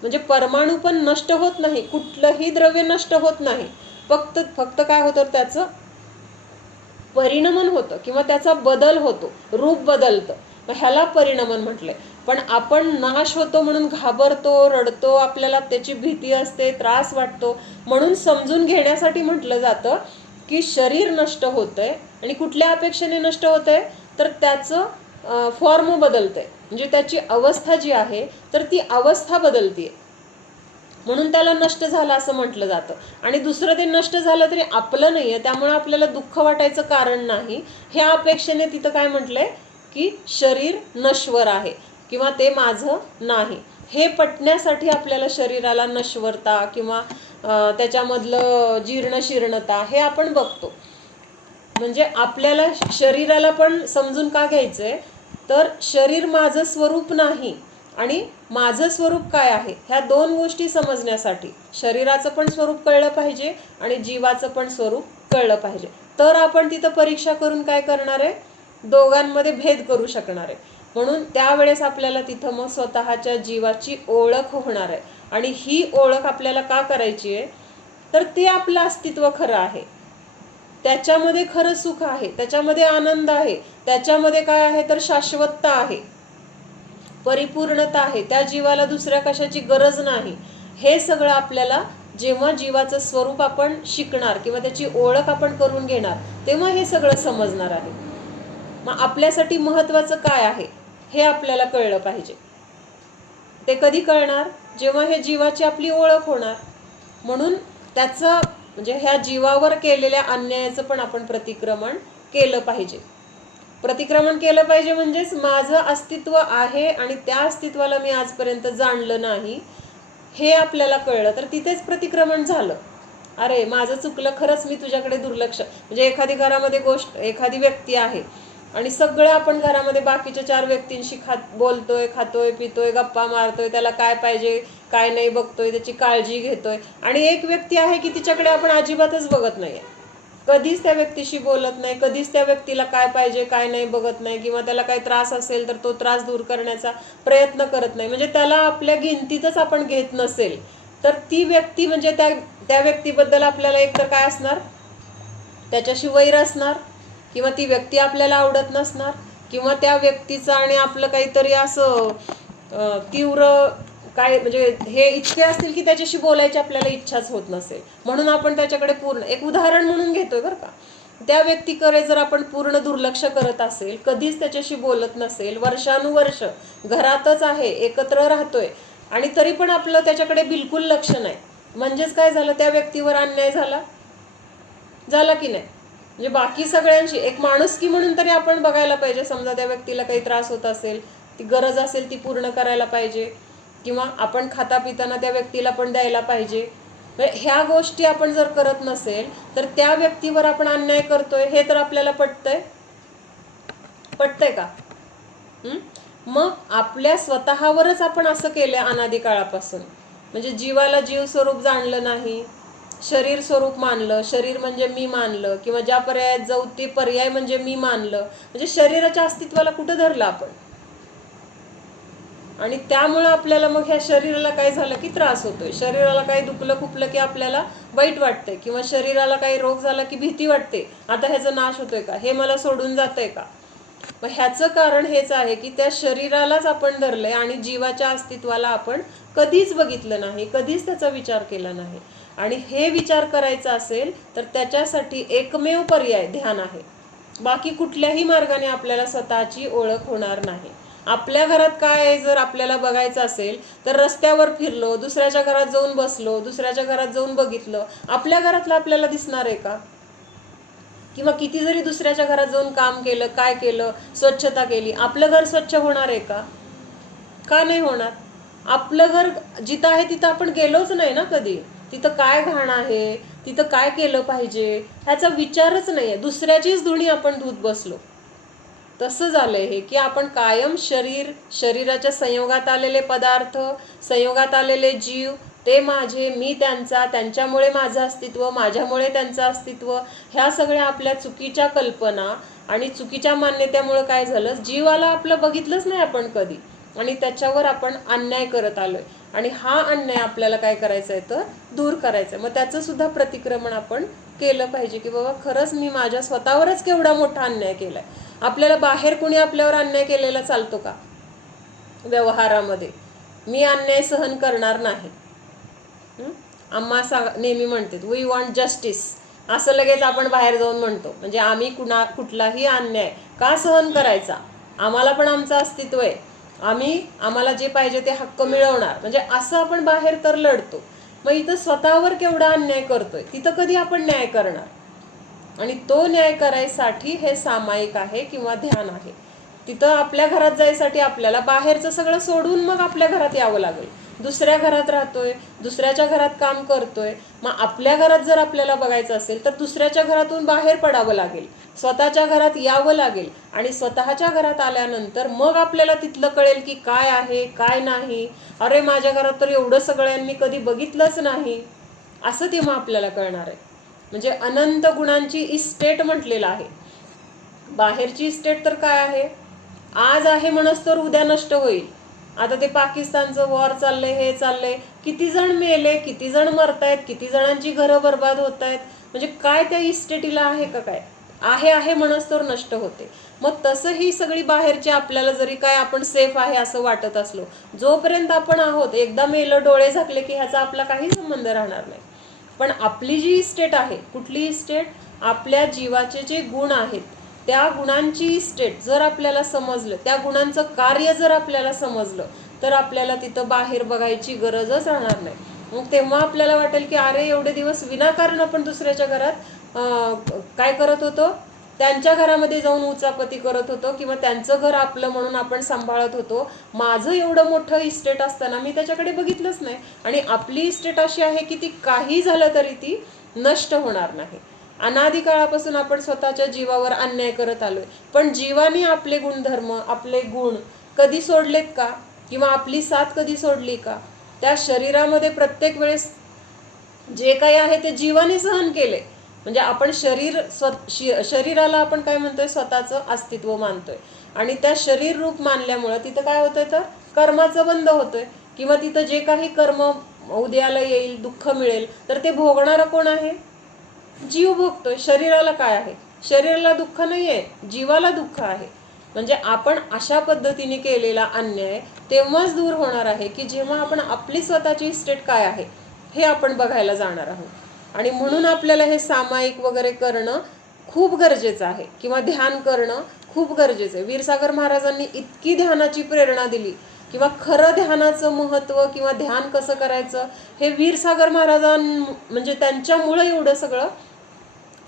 म्हणजे परमाणू पण नष्ट होत नाही, कुठलंही द्रव्य नष्ट होत नाही, फक्त काय होतं त्याचं परिणमन होतं किंवा त्याचा बदल होतो, रूप बदलतं, ह्याला परिणमन म्हटलंय. पण आपण नाश होतो म्हणून घाबरतो, रडतो, आपल्याला त्याची भीती असते, त्रास वाटतो, म्हणून समजून घेण्यासाठी म्हटलं जातं की शरीर नष्ट होतंय. आणि कुठल्या अपेक्षेने नष्ट होतंय तर त्याचं फॉर्म बदलतंय, म्हणजे त्याची अवस्था जी आहे तर ती अवस्था बदलतीये. म्हणून त्याला नष्ट झालं असं म्हटलं जातं. आणि दुसरं ते नष्ट झालं तरी आपलं नाही आहे, त्यामुळे आपल्याला दुःख वाटायचं कारण नाही. ह्या अपेक्षेने तिथं काय म्हटलंय की शरीर नश्वर आहे किंवा ते माझं नाही, हे पटण्यासाठी आपल्याला शरीराला नश्वरता किंवा त्याच्यामधलं जीर्णशीर्णता हे आपण बघतो. म्हणजे आपल्याला शरीराला पण समजून का घ्यायचंय, तर शरीर माझं स्वरूप नाही आणि माझं स्वरूप काय आहे ह्या दोन गोष्टी समजण्यासाठी शरीराचं पण स्वरूप कळलं पाहिजे आणि जीवाचं पण स्वरूप कळलं पाहिजे. तर आपण तिथं परीक्षा करून काय करणार आहे, दोघांमध्ये भेद करू शकणार आहे. म्हणून त्यावेळेस आपल्याला तिथं मग स्वतःच्या जीवाची ओळख होणार आहे. आणि ही ओळख आपल्याला का करायची आहे, तर ते आपलं अस्तित्व खरं आहे, त्याच्यामध्ये खरं सुख आहे, त्याच्यामध्ये आनंद आहे, त्याच्यामध्ये काय आहे तर शाश्वतता आहे, परिपूर्णता आहे, त्या जीवाला दुसऱ्या कशाची गरज नाही. हे सगळं आपल्याला जेव्हा जीवाचं स्वरूप आपण शिकणार किंवा त्याची ओळख आपण करून घेणार तेव्हा हे सगळं समजणार आहे. मग आपल्यासाठी महत्त्वाचं काय आहे हे आपल्याला कळलं पाहिजे. ते कधी कळणार, जेव्हा हे जीवाची आपली ओळख होणार. म्हणून त्याचं म्हणजे ह्या जीवावर केलेल्या अन्यायाचं पण आपण प्रतिक्रमण केलं पाहिजे. प्रतिक्रमण केलं पाहिजे म्हणजेच माझं अस्तित्व आहे आणि त्या अस्तित्वाला मी आजपर्यंत जाणलं नाही हे आपल्याला कळलं तर तिथेच प्रतिक्रमण झालं. अरे माझं चुकलं, खरंच मी तुझ्याकडे दुर्लक्ष. म्हणजे एखादी घरामध्ये एखादी व्यक्ती आहे आणि सगळं आपण घरामध्ये बाकीच्या 4 व्यक्तींशी बोलतोय, खातोय, पितोय, गप्पा मारतोय, त्याला काय पाहिजे काय नाही बघतोय, त्याची काळजी घेतोय. आणि एक व्यक्ती आहे की तिच्याकडे आपण अजिबातच बघत नाहीये, कधीच त्या व्यक्तीशी बोलत नाही, कधीच त्या व्यक्तीला काय पाहिजे काय नाही बघत नाही, किंवा त्याला काही त्रास असेल तर तो त्रास दूर करण्याचा प्रयत्न करत नाही. म्हणजे त्याला आपल्या गिनतीतच आपण घेत नसेल तर ती व्यक्ती म्हणजे त्या व्यक्तीबद्दल आपल्याला एकतर काय असणार, त्याच्याशी वैर असणार, किंवा ती व्यक्ती आपल्याला आवडत नसणार, किंवा त्या व्यक्तीचं आणि आपलं काहीतरी असं तीव्र काय म्हणजे हे इतके असतील की त्याच्याशी बोलायची आपल्याला इच्छाच होत नसेल. म्हणून आपण त्याच्याकडे पूर्ण एक उदाहरण म्हणून घेतोय बरं का, त्या व्यक्तीकडे जर आपण पूर्ण दुर्लक्ष करत असेल, कधीच त्याच्याशी बोलत नसेल, वर्षानुवर्ष घरातच आहे, एकत्र राहतोय आणि तरी पण आपलं त्याच्याकडे बिलकुल लक्ष नाही, म्हणजेच काय झालं, त्या व्यक्तीवर अन्याय झाला की नाही. म्हणजे बाकी सगळ्यांशी एक माणुसकी म्हणून तरी आपण बघायला पाहिजे. समजा त्या व्यक्तीला काही त्रास होत असेल, ती गरज असेल ती पूर्ण करायला पाहिजे, किंवा आपण खाता पिताना त्या व्यक्तीला पण द्यायला पाहिजे. ह्या गोष्टी आपण जर करत नसेल तर त्या व्यक्तीवर आपण अन्याय करतोय हे तर आपल्याला पटतंय का? मग आपल्या स्वतःवरच आपण असं केलं अनादी काळापासून. म्हणजे जीवाला जीव स्वरूप जाणलं नाही, शरीर स्वरूप मानलं, शरीर म्हणजे मी मानलं, किंवा ज्या पर्यायात जाऊ ते पर्याय म्हणजे मी मानलं. म्हणजे शरीराच्या अस्तित्वाला कुठं धरलं आपण. आणि त्यामुळं आपल्याला मग ह्या शरीराला काय झालं की त्रास होतोय, शरीराला काही दुखलं खुपलं की आपल्याला वाईट वाटतंय, किंवा शरीराला काही रोग झाला की भीती वाटते, आता ह्याचा नाश होतोय का, हे मला सोडून जातंय का. मग ह्याचं कारण हेच आहे की त्या शरीरालाच आपण धरलंय आणि जीवाच्या अस्तित्वाला आपण कधीच बघितलं नाही, कधीच त्याचा विचार केला नाही. आणि हे विचार करायचा असेल तर त्याच्यासाठी एकमेव पर्याय ध्यान आहे. बाकी कुठल्याही मार्गाने आपल्याला स्वतःची ओळख होणार नाही. आपल्या घरात काय आहे जर आपल्याला बघायचं असेल तर रस्त्यावर फिरलो, दुसऱ्याच्या घरात जाऊन बसलो, दुसऱ्याच्या घरात जाऊन बघितलं, आपल्या घरातलं आपल्याला दिसणार आहे का? किंवा किती जरी दुसऱ्याच्या घरात जाऊन काम केलं, काय केलं, स्वच्छता केली, आपलं घर स्वच्छ होणार आहे का? का नाही होणार? आपलं घर जिथं आहे तिथं आपण गेलोच नाही ना कधी. तिथं काय घाण आहे, तिथं काय केलं पाहिजे ह्याचा विचारच नाहीये, दुसऱ्याचीच धुणी आपण धुत बसलो. तसं झालंय हे की आपण कायम शरीराच्या संयोगात आलेले पदार्थ, संयोगात आलेले जीव, ते माझे, मी त्यांचा, त्यांच्यामुळे माझं अस्तित्व, माझ्यामुळे त्यांचं अस्तित्व, ह्या सगळ्या आपल्या चुकीच्या कल्पना आणि चुकीच्या मान्यतेमुळे काय झालं, जीवाला आपलं बघितलंच नाही आपण कधी आणि त्याच्यावर आपण अन्याय करत आलोय. आणि हा अन्याय आपल्याला काय करायचा आहे तर दूर करायचा आहे. मग त्याचं सुद्धा प्रतिक्रमण आपण केलं पाहिजे की बाबा खरंच मी माझ्या स्वतःवरच केवढा मोठा अन्याय केलाय. आपल्याला बाहेर कुणी आपल्यावर अन्याय केलेला चालतो का? व्यवहारामध्ये मी अन्याय सहन करणार नाही. आम्हा नेहमी म्हणते वी वॉन्ट जस्टिस, असं लगेच आपण बाहेर जाऊन म्हणतो. म्हणजे आम्ही कुठलाही अन्याय का सहन करायचा, आम्हाला पण आमचं अस्तित्व आहे, आम्हाला जे पाहिजे ते हक्क मिळवणार, म्हणजे असं आपण बाहेर तर लढतो. मग इथं स्वतःवर केवढा अन्याय करतोय, तिथं कधी आपण न्याय करणार? आणि तो न्याय करायसाठी हे सामायिक आहे किंवा ध्यान आहे. तिथं आपल्या घरात जायसाठी आपल्याला बाहेरचं सगळं सोडून मग आपल्या घरात यावं लागेल. दुसऱ्या घरात राहतोय, दुसऱ्याच्या घरात काम करतोय, मग आपल्या घरात जर आपल्याला बघायचं असेल तर दुसऱ्याच्या घरातून बाहेर पडावं लागेल, स्वतःच्या घरात यावं लागेल. आणि स्वतःच्या घरात आल्यानंतर मग आपल्याला तिथलं कळेल की काय आहे काय नाही. अरे माझ्या घरात तर एवढं सगळ्यांनी कधी बघितलंच नाही, असं तेव्हा आपल्याला कळणार आहे. म्हणजे अनंत गुणांची इस्टेट म्हटलेलं आहे. बाहेरची इस्टेट तर काय आहे, आज आहे म्हणस तर उद्या नष्ट होईल. आता ते पाकिस्तानचं वॉर चाललंय, हे चाललंय, किती जण मेले, किती जण मरतायत, किती जणांची घरं बर्बाद होत आहेत. म्हणजे काय त्या इस्टेटीला आहे का? काय आहे म्हणस तर नष्ट होते. मग तसं ही सगळी बाहेरची आपल्याला जरी काय आपण सेफ आहे असं वाटत असलो, जोपर्यंत आपण आहोत, एकदा मेलं डोळे झाकले की ह्याचा आपला काही संबंध राहणार नाही. पण आपली जी इस्टेट आहे, कुठली इस्टेट? आपल्या जीवाचे जे गुण आहेत त्या गुणांची इस्टेट जर आपल्याला समजलं, त्या गुणांचं कार्य जर आपल्याला समजलं, तर आपल्याला तिथं बाहेर बघायची गरजच राहणार नाही. मग तेव्हा आपल्याला वाटेल की अरे एवढे दिवस विनाकारण आपण दुसऱ्याच्या घरात काय करत होतो, त्यांच्या घरामध्ये जाऊन उचापती करत होतो किंवा त्यांचं घर आपलं म्हणून आपण सांभाळत होतो. माझं एवढं मोठं इस्टेट असताना मी त्याच्याकडे बघितलंच नाही. आणि आपली इस्टेट अशी आहे की ती काही झालं तरी ती नष्ट होणार नाही. अनादी काळापासून आपण स्वतःच्या जीवावर अन्याय करत आलोय, पण जीवाने आपले गुणधर्म, आपले गुण कधी सोडलेत का? किंवा आपली साथ कधी सोडली का? त्या शरीरामध्ये प्रत्येक वेळेस जे काही आहे ते जीवाने सहन केले. म्हणजे आपण शरीराला आपण काय म्हणतोय, स्वतःचं अस्तित्व मानतोय. आणि त्या शरीर रूप मानल्यामुळं तिथं काय होतंय, तर कर्माचं बंध होतोय. किंवा तिथं जे काही कर्म उद्याला येईल, दुःख मिळेल, तर ते भोगणारं कोण आहे? जीव भोगतोय. शरीराला काय आहे? शरीराला दुःख नाही आहे, जीवाला दुःख आहे. म्हणजे आपण अशा पद्धतीने केलेला अन्याय तेव्हाच दूर होणार आहे की जेव्हा आपण आपली स्वतःची स्टेट काय आहे हे आपण बघायला जाणार आहोत. आणि म्हणून आपल्याला हे सामायिक वगैरे करणं खूप गरजेचं आहे, किंवा ध्यान करणं खूप गरजेचं आहे. वीरसागर महाराजांनी इतकी ध्यानाची प्रेरणा दिली, किंवा खरं ध्यानाचं महत्त्व किंवा ध्यान कसं करायचं हे वीरसागर म्हणजे त्यांच्यामुळं एवढं सगळं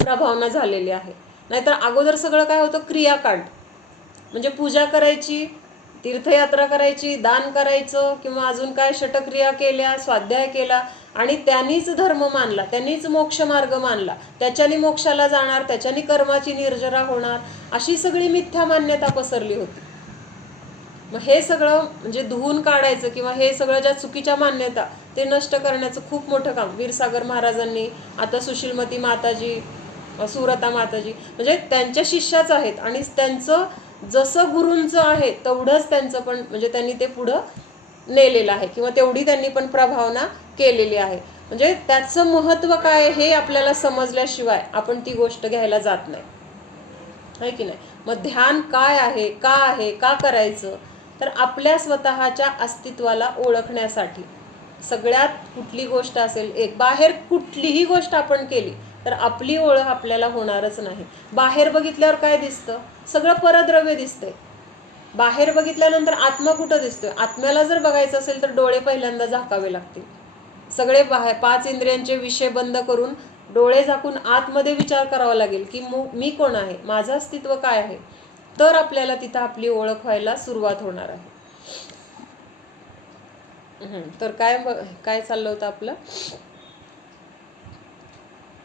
प्रभावना झालेली आहे. नाहीतर अगोदर सगळं काय होतं, क्रियाकांड. म्हणजे पूजा करायची, तीर्थयात्रा करायची, दान करायचं, किंवा अजून काय षटक्रिया केल्या, स्वाध्याय केला, आणि त्यांनीच धर्म मानला, त्यांनीच मोक्ष मार्ग मानला, त्याच्यानी मोक्षाला जाणार, त्याच्यानी कर्माची निर्जरा होणार, अशी सगळी मिथ्या मान्यता पसरली होती. मग हे सगळं म्हणजे धुवून काढायचं, किंवा हे सगळं ज्या चुकीच्या मान्यता ते नष्ट करण्याचं खूप मोठं काम वीरसागर महाराजांनी, आता सुशीलमती माताजी, सुरता माताजी, म्हणजे त्यांच्या शिष्याच आहेत. आणि त्यांचं जसं गुरूंचं आहे तेवढंच त्यांचं पण म्हणजे त्यांनी ते पुढं नेलेलं आहे, किंवा तेवढी त्यांनी पण प्रभावना केलेली आहे. म्हणजे त्याचं महत्त्व काय हे आपल्याला समजल्याशिवाय आपण ती गोष्ट घ्यायला जात नाही, आहे की नाही? मग ध्यान काय आहे, का करायचं? तर आपल्या स्वतःच्या अस्तित्वाला ओळखण्यासाठी. सगळ्यात कुठली गोष्ट असेल, एक बाहेर कुठलीही गोष्ट आपण केली तर आपली ओळख आपल्याला होणारच नाही. बाहेर बघितल्यावर काय दिसतं? सगळं परद्रव्य दिसतंय. बाहेर बघितल्यानंतर आत्मा कुठं दिसतोय? आत्म्याला जर बघायचं असेल तर डोळे पहिल्यांदा झाकावे लागतील. सगळे 5 इंद्रियांचे विषय बंद करून डोळे झाकून आतमध्ये विचार करावा लागेल की मी कोण आहे, माझं अस्तित्व काय आहे. तर आपल्याला तिथं आपली ओळख व्हायला सुरुवात होणार आहे. तर काय चाललं होतं आपलं?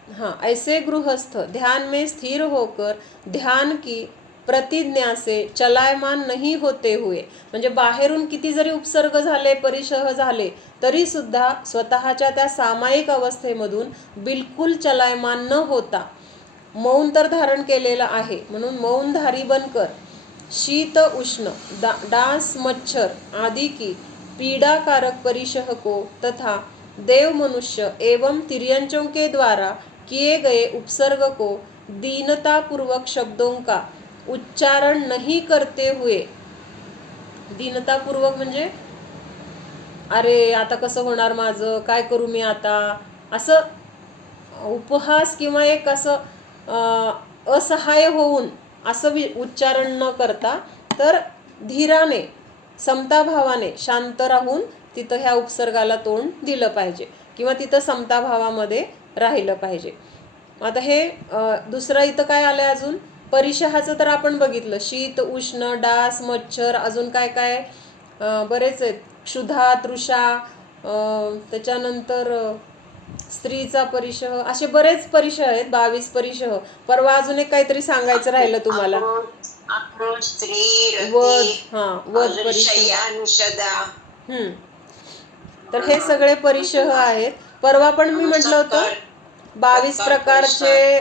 हाँ, ऐसे गृहस्थ ध्यान में स्थिर होकर ध्यान की प्रतिज्ञा से चलायमान नहीं होते हुए, म्हणजे बाहेरून किती जरी उपसर्ग झाले, परिशह झाले, तरी सुद्धा स्वतःच्या त्या सामायिक अवस्थेमधून बिलकुल चलायमान न होता मौन तर धारण केलेलं आहे. म्हणून मौनधारी बनकर शीत उष्ण डांस मच्छर आदि की पीड़ाकारक परिशह को तथा देव मनुष्य एवं तिर्यंचों के द्वारा किए गए उपसर्ग को दीनतापूर्वक शब्दों का उच्चारण नहीं करते हुए, दीनतापूर्वक म्हणजे अरे आता कसं होणार माझं, काय करू मी आता, असं उपहास किंवा एक असं असहाय होऊन असं उच्चारण न करता, तर धीराने समताभावाने शांत राहून तिथं ह्या उपसर्गाला तोंड दिलं पाहिजे किंवा तिथं समताभावामध्ये राहिलं पाहिजे. आता हे दुसरं इथं काय आलं आहे अजून, परिशहाचं तर आपण बघितलं, शीत, उष्ण, डास, मच्छर, अजून काय काय बरेच आहेत, क्षुधा, तृषा, त्याच्यानंतर स्त्रीचा परिशह, असे बरेच परिशह आहेत, 22 परिशह. परवा अजून एक काहीतरी सांगायचं राहिलं तुम्हाला, आक्रोश, स्त्री, वध, वध अजून परिशह. शय्या, निषदा. तर हे सगळे परिशह आहेत. परवा पण मी म्हटलं होतं 22 प्रकारचे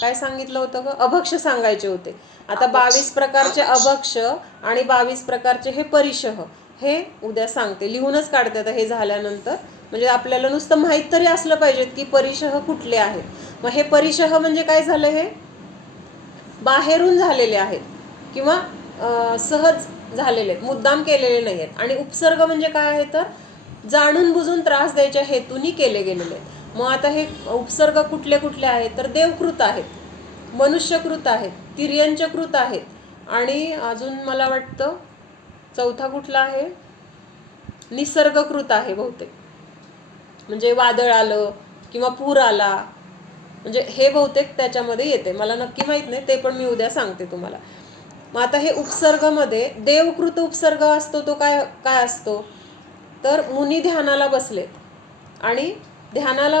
काय सांगितलं होतं ग, अभक्ष सांगायचे होते. आता 22 प्रकारचे अभक्ष आणि 22 प्रकारचे हे परिशह हे उद्या सांगते, लिहूनच काढते आता हे झाल्यानंतर. म्हणजे आपल्याला नुसतं माहीत तरी असलं पाहिजेत की परिशह कुठले आहेत. मग हे परिशह म्हणजे काय झालं, हे बाहेरून झालेले आहेत किंवा सहज झालेले आहेत, मुद्दाम केलेले नाही आहेत. आणि उपसर्ग म्हणजे काय आहे तर जाणून बुजून त्रास द्यायच्या हेतूनी केले गेलेले आहेत. मग आता हे उपसर्ग कुठले कुठले आहेत तर देवकृत आहेत, मनुष्यकृत आहेत, तिर्यंचकृत आहेत आणि अजून मला वाटतं चौथा कुठला आहे, निसर्गकृत आहे बहुतेक. म्हणजे वादळ आलं किंवा पूर आला, म्हणजे हे बहुतेक त्याच्यामध्ये येते, मला नक्की माहीत नाही, ते पण मी उद्या सांगते तुम्हाला. मग आता हे उपसर्गमध्ये देवकृत उपसर्ग असतो तो काय काय असतो तर मुनी ध्यानाला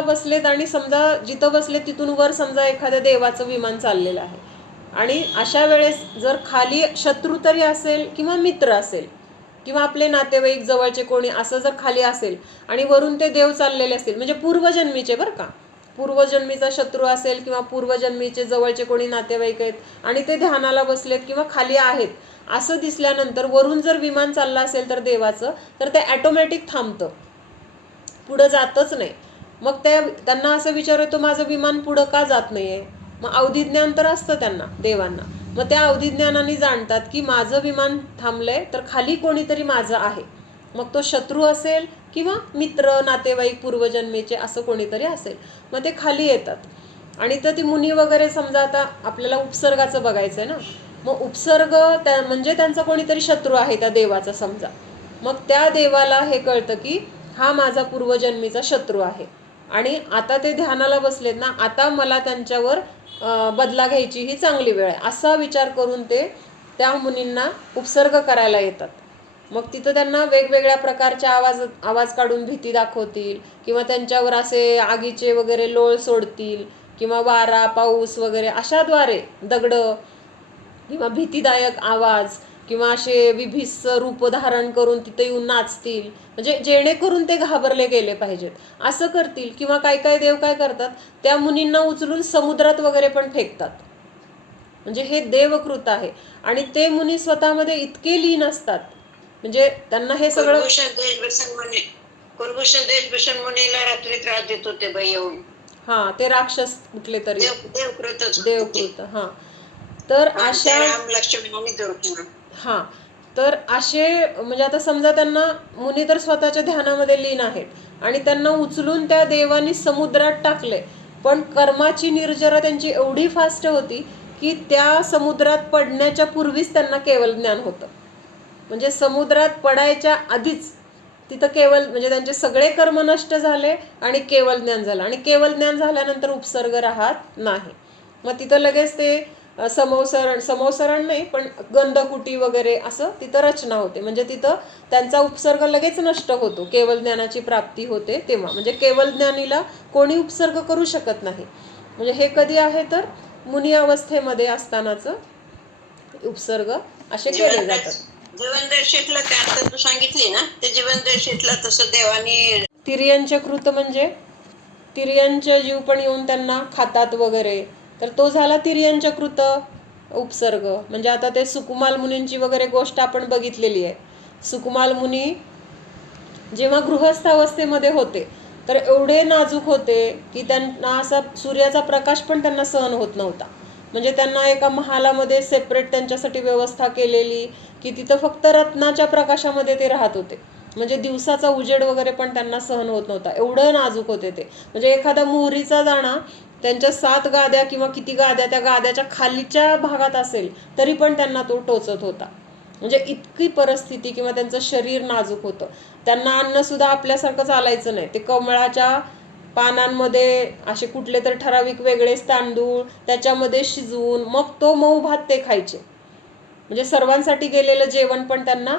बसलेत आणि समजा जिथं बसले तिथून वर समजा एखाद्या देवाचं विमान चाललेलं आहे आणि अशा वेळेस जर खाली शत्रू तरी असेल किंवा मित्र असेल किंवा आपले नातेवाईक जवळचे कोणी असं जर खाली असेल आणि वरून ते देव चाललेले असतील, म्हणजे पूर्वजन्मीचे बरं का, पूर्वजन्मीचा शत्रू असेल किंवा पूर्वजन्मीचे जवळचे कोणी नातेवाईक आहेत आणि ते ध्यानाला बसलेत किंवा खाली आहेत असं दिसल्यानंतर वरून जर विमान चाललं असेल तर देवाचं, तर ते ॲटोमॅटिक थांबतं, पुढं जातच नाही. मग त्यांना असं विचार येतो माझं विमान पुढं का जात नाही आहे. मग अवधिज्ञान तर असतं त्यांना, देवांना. मग त्या अवधिज्ञानाने जाणतात की माझं विमान थांबलंय तर खाली कोणीतरी माझं आहे. मग तो शत्रू असेल किंवा मित्र, नातेवाईक, पूर्वजन्मीचे असं कोणीतरी असेल. मग ते खाली येतात आणि तर ती मुनी वगैरे समजा, आता आपल्याला उपसर्गाचं बघायचं आहे ना, मग उपसर्ग म्हणजे त्यांचा कोणीतरी शत्रू आहे त्या देवाचा समजा. मग त्या देवाला हे कळतं की हा माझा पूर्वजन्मीचा शत्रू आहे आणि आता ते ध्यानाला बसलेत ना, आता मला त्यांच्यावर बदला घ्यायची ही चांगली वेळ आहे, असा विचार करून ते त्या मुनींना उपसर्ग करायला येतात. मग तिथं त्यांना वेगवेगळ्या प्रकारच्या आवाज काढून भीती दाखवतील किंवा त्यांच्यावर असे आगीचे वगैरे लोळ सोडतील किंवा वारा, पाऊस वगैरे अशाद्वारे दगडं किंवा भीतीदायक आवाज किंवा असे विभिन्न रूप धारण करून तिथे येऊन नाचतील, म्हणजे जेणेकरून ते घाबरले गेले पाहिजेत असं करतील. किंवा काय काय देव काय करतात, त्या मुनींना उचलून समुद्रात वगैरे पण फेकतात. म्हणजे हे देवकृत आहे आणि ते मुनी स्वतःमध्ये इतके लीन असतात, म्हणजे त्यांना हे सगळं. कुलभूषण देशभूषण मुनीला रात्री त्रास देत होते बाई येऊन. ते राक्षस कुठले तरी देवकृत. तर अशा तर असे म्हणजे आता समजा त्यांना मुनी तर स्वतःच्या ध्यानामध्ये लीन आहेत आणि त्यांना उचलून त्या देवानी समुद्रात टाकले, पण कर्माची निर्जरा त्यांची एवढी फास्ट होती की त्या समुद्रात पडण्याच्या पूर्वीच त्यांना केवल ज्ञान होतं. म्हणजे समुद्रात पडायच्या आधीच तिथं केवल, म्हणजे त्यांचे सगळे कर्म नष्ट झाले आणि केवल ज्ञान झालं. आणि केवल ज्ञान झाल्यानंतर उपसर्ग राहत नाही. मग तिथं लगेच ते समोसरण नाही पण गंधकुटी वगैरे असं तिथं रचना होते. म्हणजे तिथं त्यांचा उपसर्ग लगेच नष्ट होतो, केवल ज्ञानाची प्राप्ती होते तेव्हा. म्हणजे केवल ज्ञानीला कोणी उपसर्ग करू शकत नाही. म्हणजे हे कधी आहे तर मुनी अवस्थेमध्ये असतानाचं उपसर्ग असे केले जातात. जीवनदर्शेतला त्यात तू सांगितली ना, ते जीवनदर्शेतला तसं देवानी. तिर्यंचकृत म्हणजे तिर्यंच जीव पण येऊन त्यांना खातात वगैरे, तर तो झाला तिर्यंचकृत उपसर्ग. म्हणजे आता ते सुकुमाल मुनींची वगैरे गोष्ट आपण बघितलेली आहे. सुकुमाल मुनी जेव्हा गृहस्थ अवस्थेमध्ये होते तर एवढे नाजूक होते की त्यांना असा सूर्याचा प्रकाश पण त्यांना सहन होत नव्हता. म्हणजे त्यांना एका महालामध्ये सेपरेट त्यांच्यासाठी व्यवस्था केलेली की तिथं फक्त रत्नाच्या प्रकाशामध्ये ते राहत होते. म्हणजे दिवसाचा उजेड वगैरे पण त्यांना सहन होत नव्हता, एवढं नाजूक होते ते. म्हणजे एखादा मोहरीचा दाणा त्यांच्या 7 गाद्या किंवा किती गाद्या त्या गाद्याच्या खालीच्या भागात असेल तरी पण त्यांना तो टोचत होता. म्हणजे इतकी परिस्थिती किंवा त्यांचं शरीर नाजूक होतं. त्यांना अन्नसुद्धा आपल्यासारखं चालायचं नाही. ते कमळाच्या पानांमध्ये असे कुठले तर ठराविक वेगळेच तांदूळ त्याच्यामध्ये शिजवून मग तो मऊ भात ते खायचे. म्हणजे सर्वांसाठी गेलेलं जेवण पण त्यांना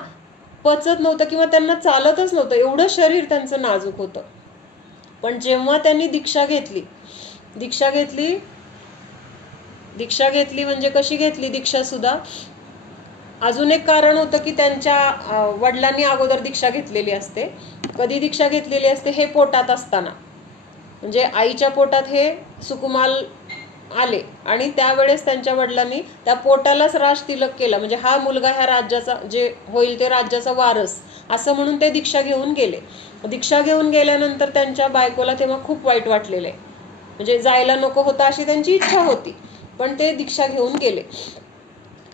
पचत नव्हतं किंवा त्यांना चालतच नव्हतं, एवढं शरीर त्यांचं नाजूक होतं. पण जेव्हा त्यांनी दीक्षा घेतली दीक्षा घेतली म्हणजे कशी घेतली दीक्षा सुद्धा, अजून एक कारण होतं की त्यांच्या वडिलांनी अगोदर दीक्षा घेतलेली असते. कधी दीक्षा घेतलेली असते? हे पोटात असताना, म्हणजे आईच्या पोटात हे सुकुमाल आले आणि त्यावेळेस त्यांच्या वडिलांनी त्या पोटालाच राज तिलक केला. म्हणजे हा मुलगा ह्या राज्याचा जे होईल ते राज्याचा वारस असं म्हणून ते दीक्षा घेऊन गेले. दीक्षा घेऊन गेल्यानंतर त्यांच्या बायकोला तेव्हा खूप वाईट वाटलेलं आहे. म्हणजे जायला नको होतं अशी त्यांची इच्छा होती, पण ते दीक्षा घेऊन गेले.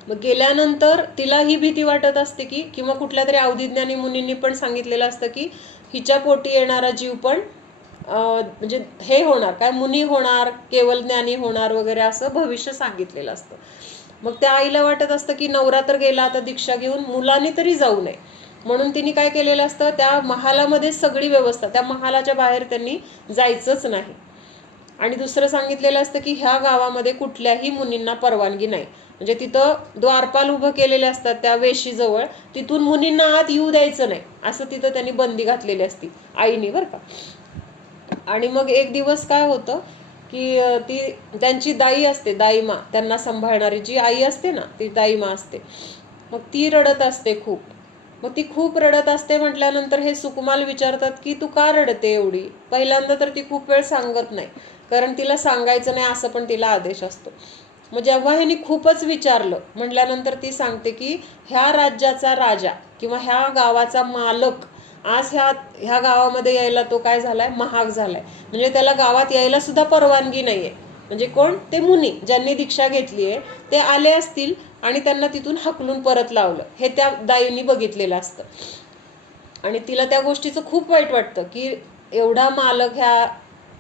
मग गेल्यानंतर तिला ही भीती वाटत असते की, किंवा कुठल्या तरी अवधिज्ञानी मुनींनी पण सांगितलेलं असतं की हिच्या पोटी येणारा जीव पण म्हणजे हे होणार, काय मुनी होणार, केवल ज्ञानी होणार वगैरे असं भविष्य सांगितलेलं असतं. मग त्या आईला वाटत असतं की नवरा तर गेला, आता दीक्षा घेऊन मुलांनी तरी जाऊ नये, म्हणून तिने काय केलेलं असतं, त्या महालामध्ये सगळी व्यवस्था, त्या महालाच्या बाहेर त्यांनी जायचंच नाही. आणि दुसरं सांगितलेलं असतं की ह्या गावामध्ये कुठल्याही मुनींना परवानगी नाही. म्हणजे तिथं द्वारपाल उभं केलेले असतात त्या वेशीजवळ, तिथून मुनींना आत येऊ द्यायचं नाही असं तिथं त्यांनी बंदी घातलेली असती आईनी, बरं का. आणि मग एक दिवस काय होतं की ती त्यांची दाई असते, दाईमा, त्यांना सांभाळणारी जी आई असते ना ती दाईमा असते. मग ती रडत असते खूप. मग ती खूप रडत असते म्हटल्यानंतर हे सुकुमाल विचारतात की तू का रडते एवढी. पहिल्यांदा तर ती खूप वेळ सांगत नाही, कारण तिला सांगायचं नाही असं पण तिला आदेश असतो. मग जेव्हा ह्यांनी खूपच विचारलं म्हटल्यानंतर ती सांगते की ह्या राज्याचा राजा किंवा ह्या गावाचा मालक आज ह्या गावामध्ये यायला तो काय झालाय, महाग झालाय. म्हणजे त्याला गावात यायला सुद्धा परवानगी नाहीये. म्हणजे कोण? ते मुनी ज्यांनी दीक्षा घेतली आहे ते आले असतील आणि त्यांना तिथून हकलून परत लावलं, हे त्या दाईंनी बघितलेलं असतं. आणि तिला त्या गोष्टीचं खूप वाईट वाटतं की एवढा मालक ह्या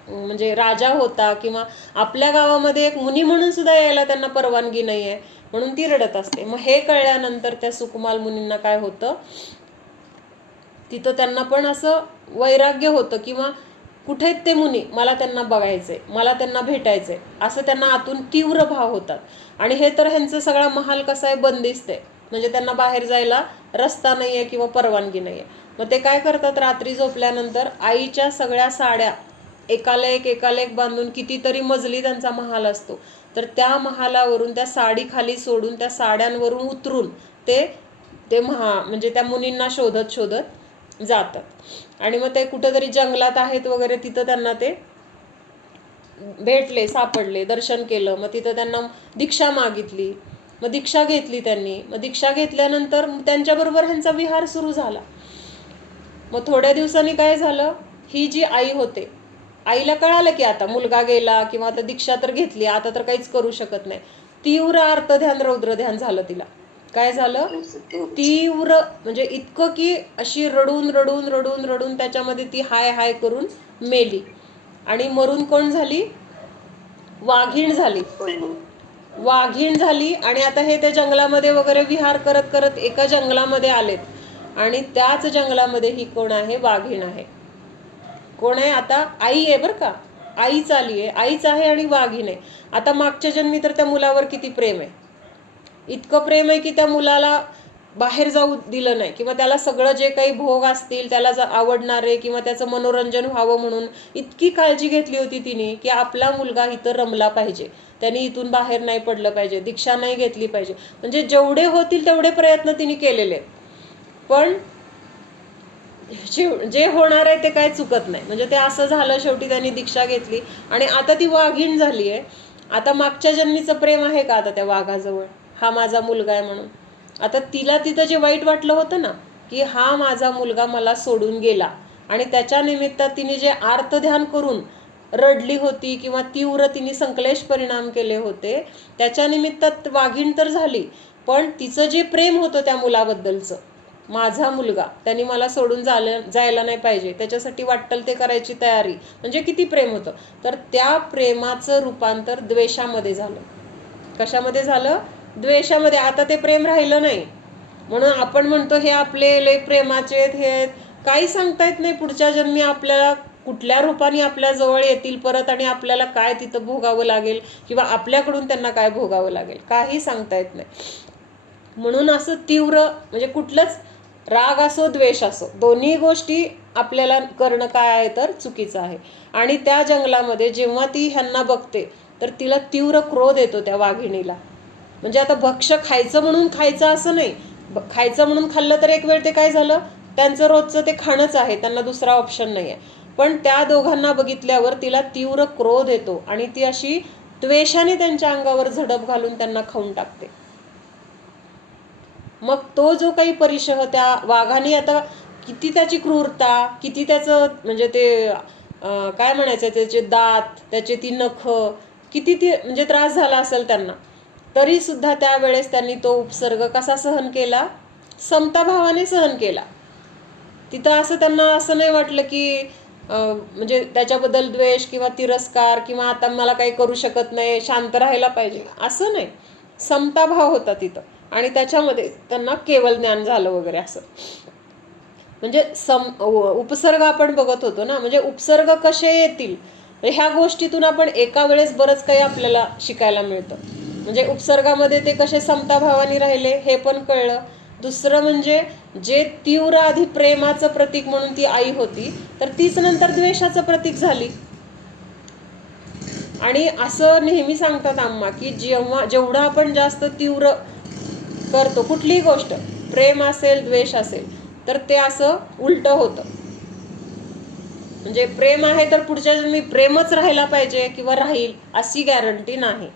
म्हणजे राजा होता किंवा आपल्या गावामध्ये एक मुनी म्हणून सुद्धा यायला त्यांना परवानगी नाही आहे, म्हणून ती रडत असते. मग हे कळल्यानंतर त्या सुकुमाल मुनींना काय होतं, तिथं त्यांना पण असं वैराग्य होतं किंवा कुठे आहेत ते मुनी, मला त्यांना बघायचंय, मला त्यांना भेटायचंय, असं त्यांना आतून तीव्र भाव होतात. आणि हे तर ह्यांचा सगळा महाल कसा आहे, बंदिस्त आहे, म्हणजे त्यांना बाहेर जायला रस्ता नाही आहे किंवा परवानगी नाही आहे. मग ते काय करतात, रात्री झोपल्यानंतर आईच्या सगळ्या साड्या एकाला एक बांधून, कितीतरी मजली त्यांचा महाल असतो, तर त्या महालावरून त्या साडी खाली सोडून त्या साड्यांवरून उतरून ते ते म्हणजे त्या मुनींना शोधत शोधत जातात. आणि मग ते कुठेतरी जंगलात आहेत वगैरे, तिथं त्यांना ते भेटले, सापडले, दर्शन केलं. मग तिथं त्यांना दीक्षा मागितली, मग दीक्षा घेतली त्यांनी. मग दीक्षा घेतल्यानंतर त्यांच्याबरोबर ह्यांचा विहार सुरू झाला. मग थोड्या दिवसांनी काय झालं, ही जी आई होते, आईला कळालं की आता मुलगा गेला किंवा आता दीक्षा तर घेतली, आता तर काहीच करू शकत नाही. तीव्र अर्थध्यान रौद्र ध्यान झालं तिला. काय झालं, तीव्र म्हणजे इतकं की अशी रडून रडून रडून रडून त्याच्यामध्ये ती हाय हाय करून मेली. आणि मरून कोण झाली, वाघीण झाली. वाघीण झाली. आणि आता हे त्या जंगलामध्ये वगैरे विहार करत करत एका जंगलामध्ये आलेत, आणि त्याच जंगलामध्ये ही कोण आहे, वाघीण आहे. कोण आहे आता, आई आहे बरं का, आईच आली आहे, आईच आहे आणि वाघीण आहे. आता मागच्या जन्मी तर त्या मुलावर किती प्रेम आहे, इतकं प्रेम आहे की त्या मुलाला बाहेर जाऊ दिलं नाही, किंवा त्याला सगळं जे काही भोग असतील त्याला आवडणारे किंवा त्याचं मनोरंजन व्हावं म्हणून इतकी काळजी घेतली होती तिने की आपला मुलगा इथं रमला पाहिजे, त्यांनी इथून बाहेर नाही पडलं पाहिजे, दीक्षा नाही घेतली पाहिजे. म्हणजे जेवढे होतील तेवढे प्रयत्न तिने केलेले आहेत, पण जे होणार आहे ते काय चुकत नाही. म्हणजे ते असं झालं, शेवटी त्यांनी दीक्षा घेतली आणि आता ती वाघीण झाली आहे. आता मागच्या जन्मीचं प्रेम आहे का आता त्या वाघाजवळ, हा माझा मुलगा आहे म्हणून. आता तिला तिथं जे वाईट वाटलं होतं ना की हा माझा मुलगा मला सोडून गेला, आणि त्याच्या निमित्तात तिने जे आर्तध्यान करून रडली होती किंवा तीव्र तिने संकलेश परिणाम केले होते, त्याच्या निमित्तात वाघीण तर झाली, पण तिचं जे प्रेम होतं त्या मुलाबद्दलचं, माझा मुलगा, त्यांनी मला सोडून जायला नाही पाहिजे, त्याच्यासाठी वाट्टल ते करायची तयारी, म्हणजे किती प्रेम होतं. तर त्या प्रेमाचं रूपांतर द्वेषामध्ये झालं. कशामध्ये झालं, द्वेषामध्ये. आता ते प्रेम राहिलं नाही, म्हणून आपण म्हणतो हे आपले लय प्रेमाचे आहेत, हे आहेत. काही सांगता येत नाही पुढच्या जन्मी आपल्याला कुठल्या रूपाने आपल्या जवळ येतील परत आणि आपल्याला काय तिथं भोगावं लागेल किंवा आपल्याकडून त्यांना काय भोगावं लागेल, काही सांगता येत नाही. म्हणून असं तीव्र म्हणजे कुठलंच राग असो द्वेष असो दोन्ही गोष्टी आपल्याला करणं काय आहे तर चुकीचं आहे. आणि त्या जंगलामध्ये जेव्हा ती ह्यांना बघते तर तिला तीव्र क्रोध येतो त्या वाघिणीला. म्हणजे आता भक्ष्य खायचं म्हणून खायचं असं नाही, खायचं म्हणून खाल्लं तर एक वेळ ते काय झालं, त्यांचं रोजचं ते खाणंच आहे, त्यांना दुसरा ऑप्शन नाही आहे. पण त्या दोघांना बघितल्यावर तिला तीव्र क्रोध येतो आणि ती अशी द्वेषाने त्यांच्या अंगावर झडप घालून त्यांना खाऊन टाकते. मग तो जो काही परिशह त्या वाघाने, आता किती त्याची क्रूरता, किती त्याचं म्हणजे ते काय म्हणायचं, त्याचे दात, त्याचे ती नख, किती ती म्हणजे त्रास झाला असेल त्यांना, तरी सुद्धा त्यावेळेस त्यांनी तो उपसर्ग कसा सहन केला, समताभावाने सहन केला. तिथं असं त्यांना असं नाही वाटलं की म्हणजे त्याच्याबद्दल द्वेष किंवा तिरस्कार किंवा आता मला काही करू शकत नाही, शांत राहायला पाहिजे, असं नाही. समताभाव होता तिथं आणि त्याच्यामध्ये त्यांना केवळ ज्ञान झालं वगैरे असं. म्हणजे उपसर्ग आपण बघत होतो ना, म्हणजे उपसर्ग कसे येतील ह्या गोष्टीतून आपण एका वेळेस बरंच काही आपल्याला शिकायला मिळतं. म्हणजे उपसर्गामध्ये ते कसे समताभावाने राहिले हे पण कळलं. दुसरं म्हणजे जे तीव्र आधी प्रेमाचं प्रतीक म्हणून ती आई होती तर तीच नंतर द्वेषाचं प्रतीक झाली. आणि असं नेहमी सांगतात आम्हा की जेवढं आपण जास्त तीव्र करतो कुठलीही गोष्ट, प्रेम असेल द्वेष असेल, तर ते असं उलटं होतं. म्हणजे प्रेम आहे तर पुढच्या जन्मी प्रेमच राहायला पाहिजे किंवा राहील अशी गॅरंटी नाही.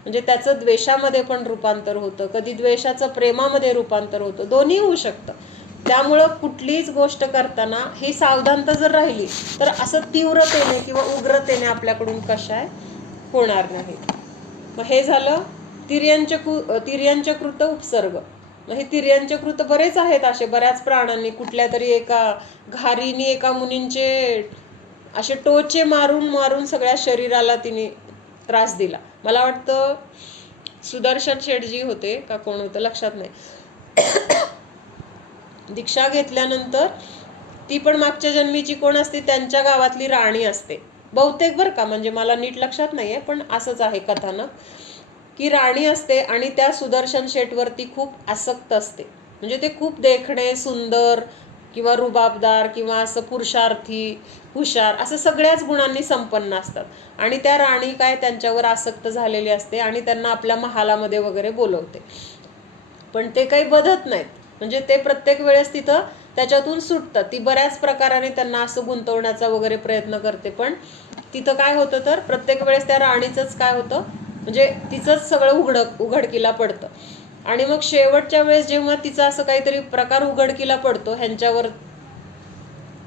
म्हणजे त्याचं द्वेषामध्ये पण रूपांतर होतं, कधी द्वेषाचं प्रेमामध्ये रूपांतर होतं, दोन्ही होऊ शकतं. त्यामुळं कुठलीच गोष्ट करताना ही सावधानता जर राहिली तर असं तीव्रतेने किंवा उग्रतेने आपल्याकडून कशाय होणार नाही. मग हे झालं तिर्यंचकृत उपसर्ग. मग हे तिर्यंचकृत बरेच आहेत असे, बऱ्याच प्राण्यांनी, कुठल्या तरी एका घारीने एका मुनींचे असे टोचे मारून मारून सगळ्या शरीराला तिने त्रास दिला. मला वाटतं सुदर्शन शेठजी होते का कोण होतं लक्षात नाही. दीक्षा घेतल्यानंतर ती पण मागच्या जन्मीची कोण असते, त्यांच्या गावातली राणी असते बहुतेक बरं का, म्हणजे मला नीट लक्षात नाहीये पण असंच आहे कथानक की राणी असते आणि त्या सुदर्शन शेठवरती खूप आसक्त असते. म्हणजे ते खूप देखणे, सुंदर किंवा रुबाबदार किंवा असं पुरुषार्थी, हुशार, असं सगळ्याच गुणांनी संपन्न असतात. आणि त्या राणी काय त्यांच्यावर आसक्त झालेली असते आणि त्यांना आपल्या महालामध्ये वगैरे बोलवते. पण ते काही बधत नाहीत, म्हणजे ते प्रत्येक वेळेस तिथं त्याच्यातून सुटतात. ती बऱ्याच प्रकाराने त्यांना असं गुंतवण्याचा वगैरे प्रयत्न करते, पण तिथं काय होतं तर प्रत्येक वेळेस त्या राणीचंच काय होतं, म्हणजे तिचंच सगळं उघडकीला पडतं. आणि मग शेवटच्या वेळेस जेव्हा तिचा असं काहीतरी प्रकार उघडकीला पडतो, ह्यांच्यावर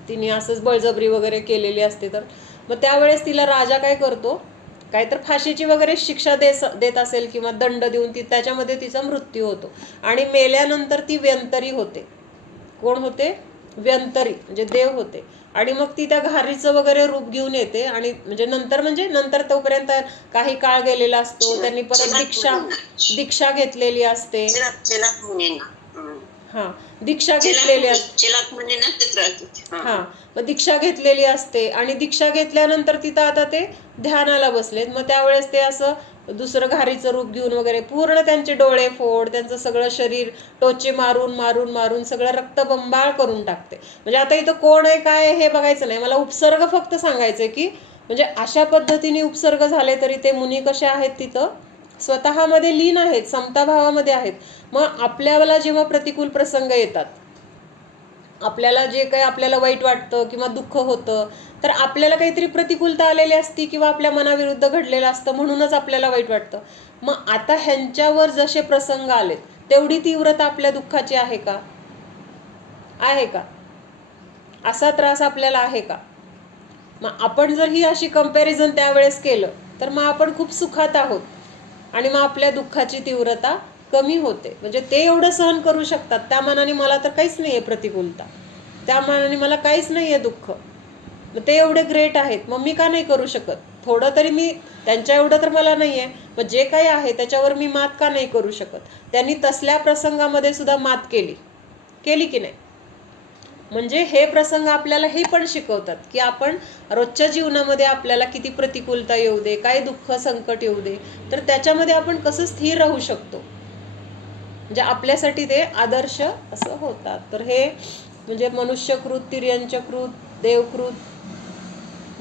तिने असंच बळजबरी वगैरे केलेली असते, तर मग त्यावेळेस तिला राजा काय करतो, काहीतर फाशीची वगैरे शिक्षा देत असेल किंवा दंड देऊन त्याच्यामध्ये तिचा मृत्यू होतो. आणि मेल्यानंतर ती व्यंतरी होते. कोण होते? व्यंतरी, म्हणजे देव होते. आणि मग ती त्या घारीचं वगैरे रूप घेऊन येते आणि म्हणजे नंतर तोपर्यंत काही काळ गेलेला असतो, त्यांनी परत दीक्षा घेतलेली असते. हा, दीक्षा घेतलेली असते. हा, मग दीक्षा घेतलेली असते आणि दीक्षा घेतल्यानंतर तिथं आता ते ध्यानाला बसलेत. मग त्यावेळेस ते असं दुसरं घारीचं रूप घेऊन वगैरे पूर्ण त्यांचे डोळे फोड, त्यांचं सगळं शरीर टोचे मारून मारून मारून सगळं रक्तबंबाळ करून टाकते. म्हणजे आता इथं कोण आहे काय आहे हे बघायचं नाही, मला उपसर्ग फक्त सांगायचंय की म्हणजे अशा पद्धतीने उपसर्ग झाले तरी ते मुनी कसे आहेत तिथं स्वतःमध्ये लीन आहेत, समताभावामध्ये आहेत. मग आपल्याला जेव्हा प्रतिकूल प्रसंग येतात, आपल्याला जे काही आपल्याला वाईट वाटतं किंवा दुःख होतं, तर आपल्याला काहीतरी प्रतिकूलता आलेली असती किंवा आपल्या मनाविरुद्ध घडलेलं असतं म्हणूनच आपल्याला वाईट वाटतं. मग आता ह्यांच्यावर जसे प्रसंग आलेत तेवढी तीव्रता आपल्या दुःखाची आहे का? आहे का? असा त्रास आपल्याला आहे का? मग आपण जर ही अशी कंपॅरिझन त्यावेळेस केलं तर मग आपण खूप सुखात आहोत आणि मग आपल्या दुःखाची तीव्रता कमी होते. म्हणजे ते एवढं सहन करू शकतात, त्या मानाने मला तर काहीच नाहीये प्रतिकूलता, त्या मानाने मला काहीच नाहीये दुःख, मग ते एवढे ग्रेट आहेत, मग मी का नाही करू शकत? थोडं तरी मी त्यांच्या एवढं तर मला नाही आहे, पण जे काही आहे त्याच्यावर मी मात का नाही करू शकत. त्यांनी तसल्या प्रसंगामध्ये सुद्धा मात केली की नाही. म्हणजे हे प्रसंग आपल्याला हे पण शिकवतात की आपण रोजच्या जीवनामध्ये आपल्याला किती प्रतिकूलता येऊ दे, काय दुःख संकट येऊ दे, तर त्याच्यामध्ये आपण कसं स्थिर राहू शकतो. म्हणजे आपल्यासाठी ते आदर्श असं होतात. तर हे म्हणजे मनुष्यकृत, तिर्यंचकृत, देवकृत,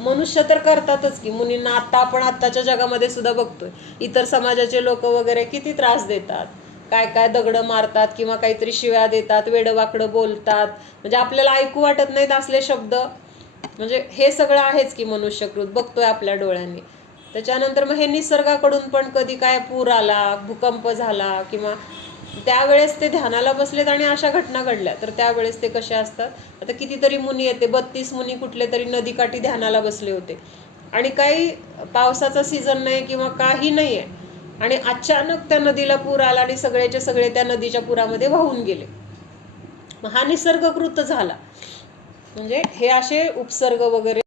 मनुष्य तर करतातच की मुनींना. आपण आत्ताच्या जगामध्ये सुद्धा बघतोय इतर समाजाचे लोक वगैरे किती त्रास देतात, काय काय दगडं मारतात किंवा काहीतरी शिव्या देतात, वेडवाकडं बोलतात. म्हणजे आपल्याला ऐकू वाटत नाहीत असले शब्द. म्हणजे हे सगळं आहेच की मनुष्यकृत, बघतोय आपल्या डोळ्यांनी. त्याच्यानंतर मग हे निसर्गाकडून पण कधी काय पूर आला, भूकंप झाला, किंवा त्यावेळेस ते ध्यानाला बसलेत आणि अशा घटना घडल्या, तर त्यावेळेस ते कसे असतात. आता कितीतरी मुनी येते, 32 मुनी कुठले तरी नदीकाठी ध्यानाला बसले होते आणि काही पावसाचा सीझन नाही किंवा काही नाही आहे, आणि अचानक त्या नदीला पूर आला आणि सगळेचे सगळे त्या नदीच्या पुरामध्ये वाहून गेले. मग हा निसर्गकृत झाला. म्हणजे हे असे उपसर्ग वगैरे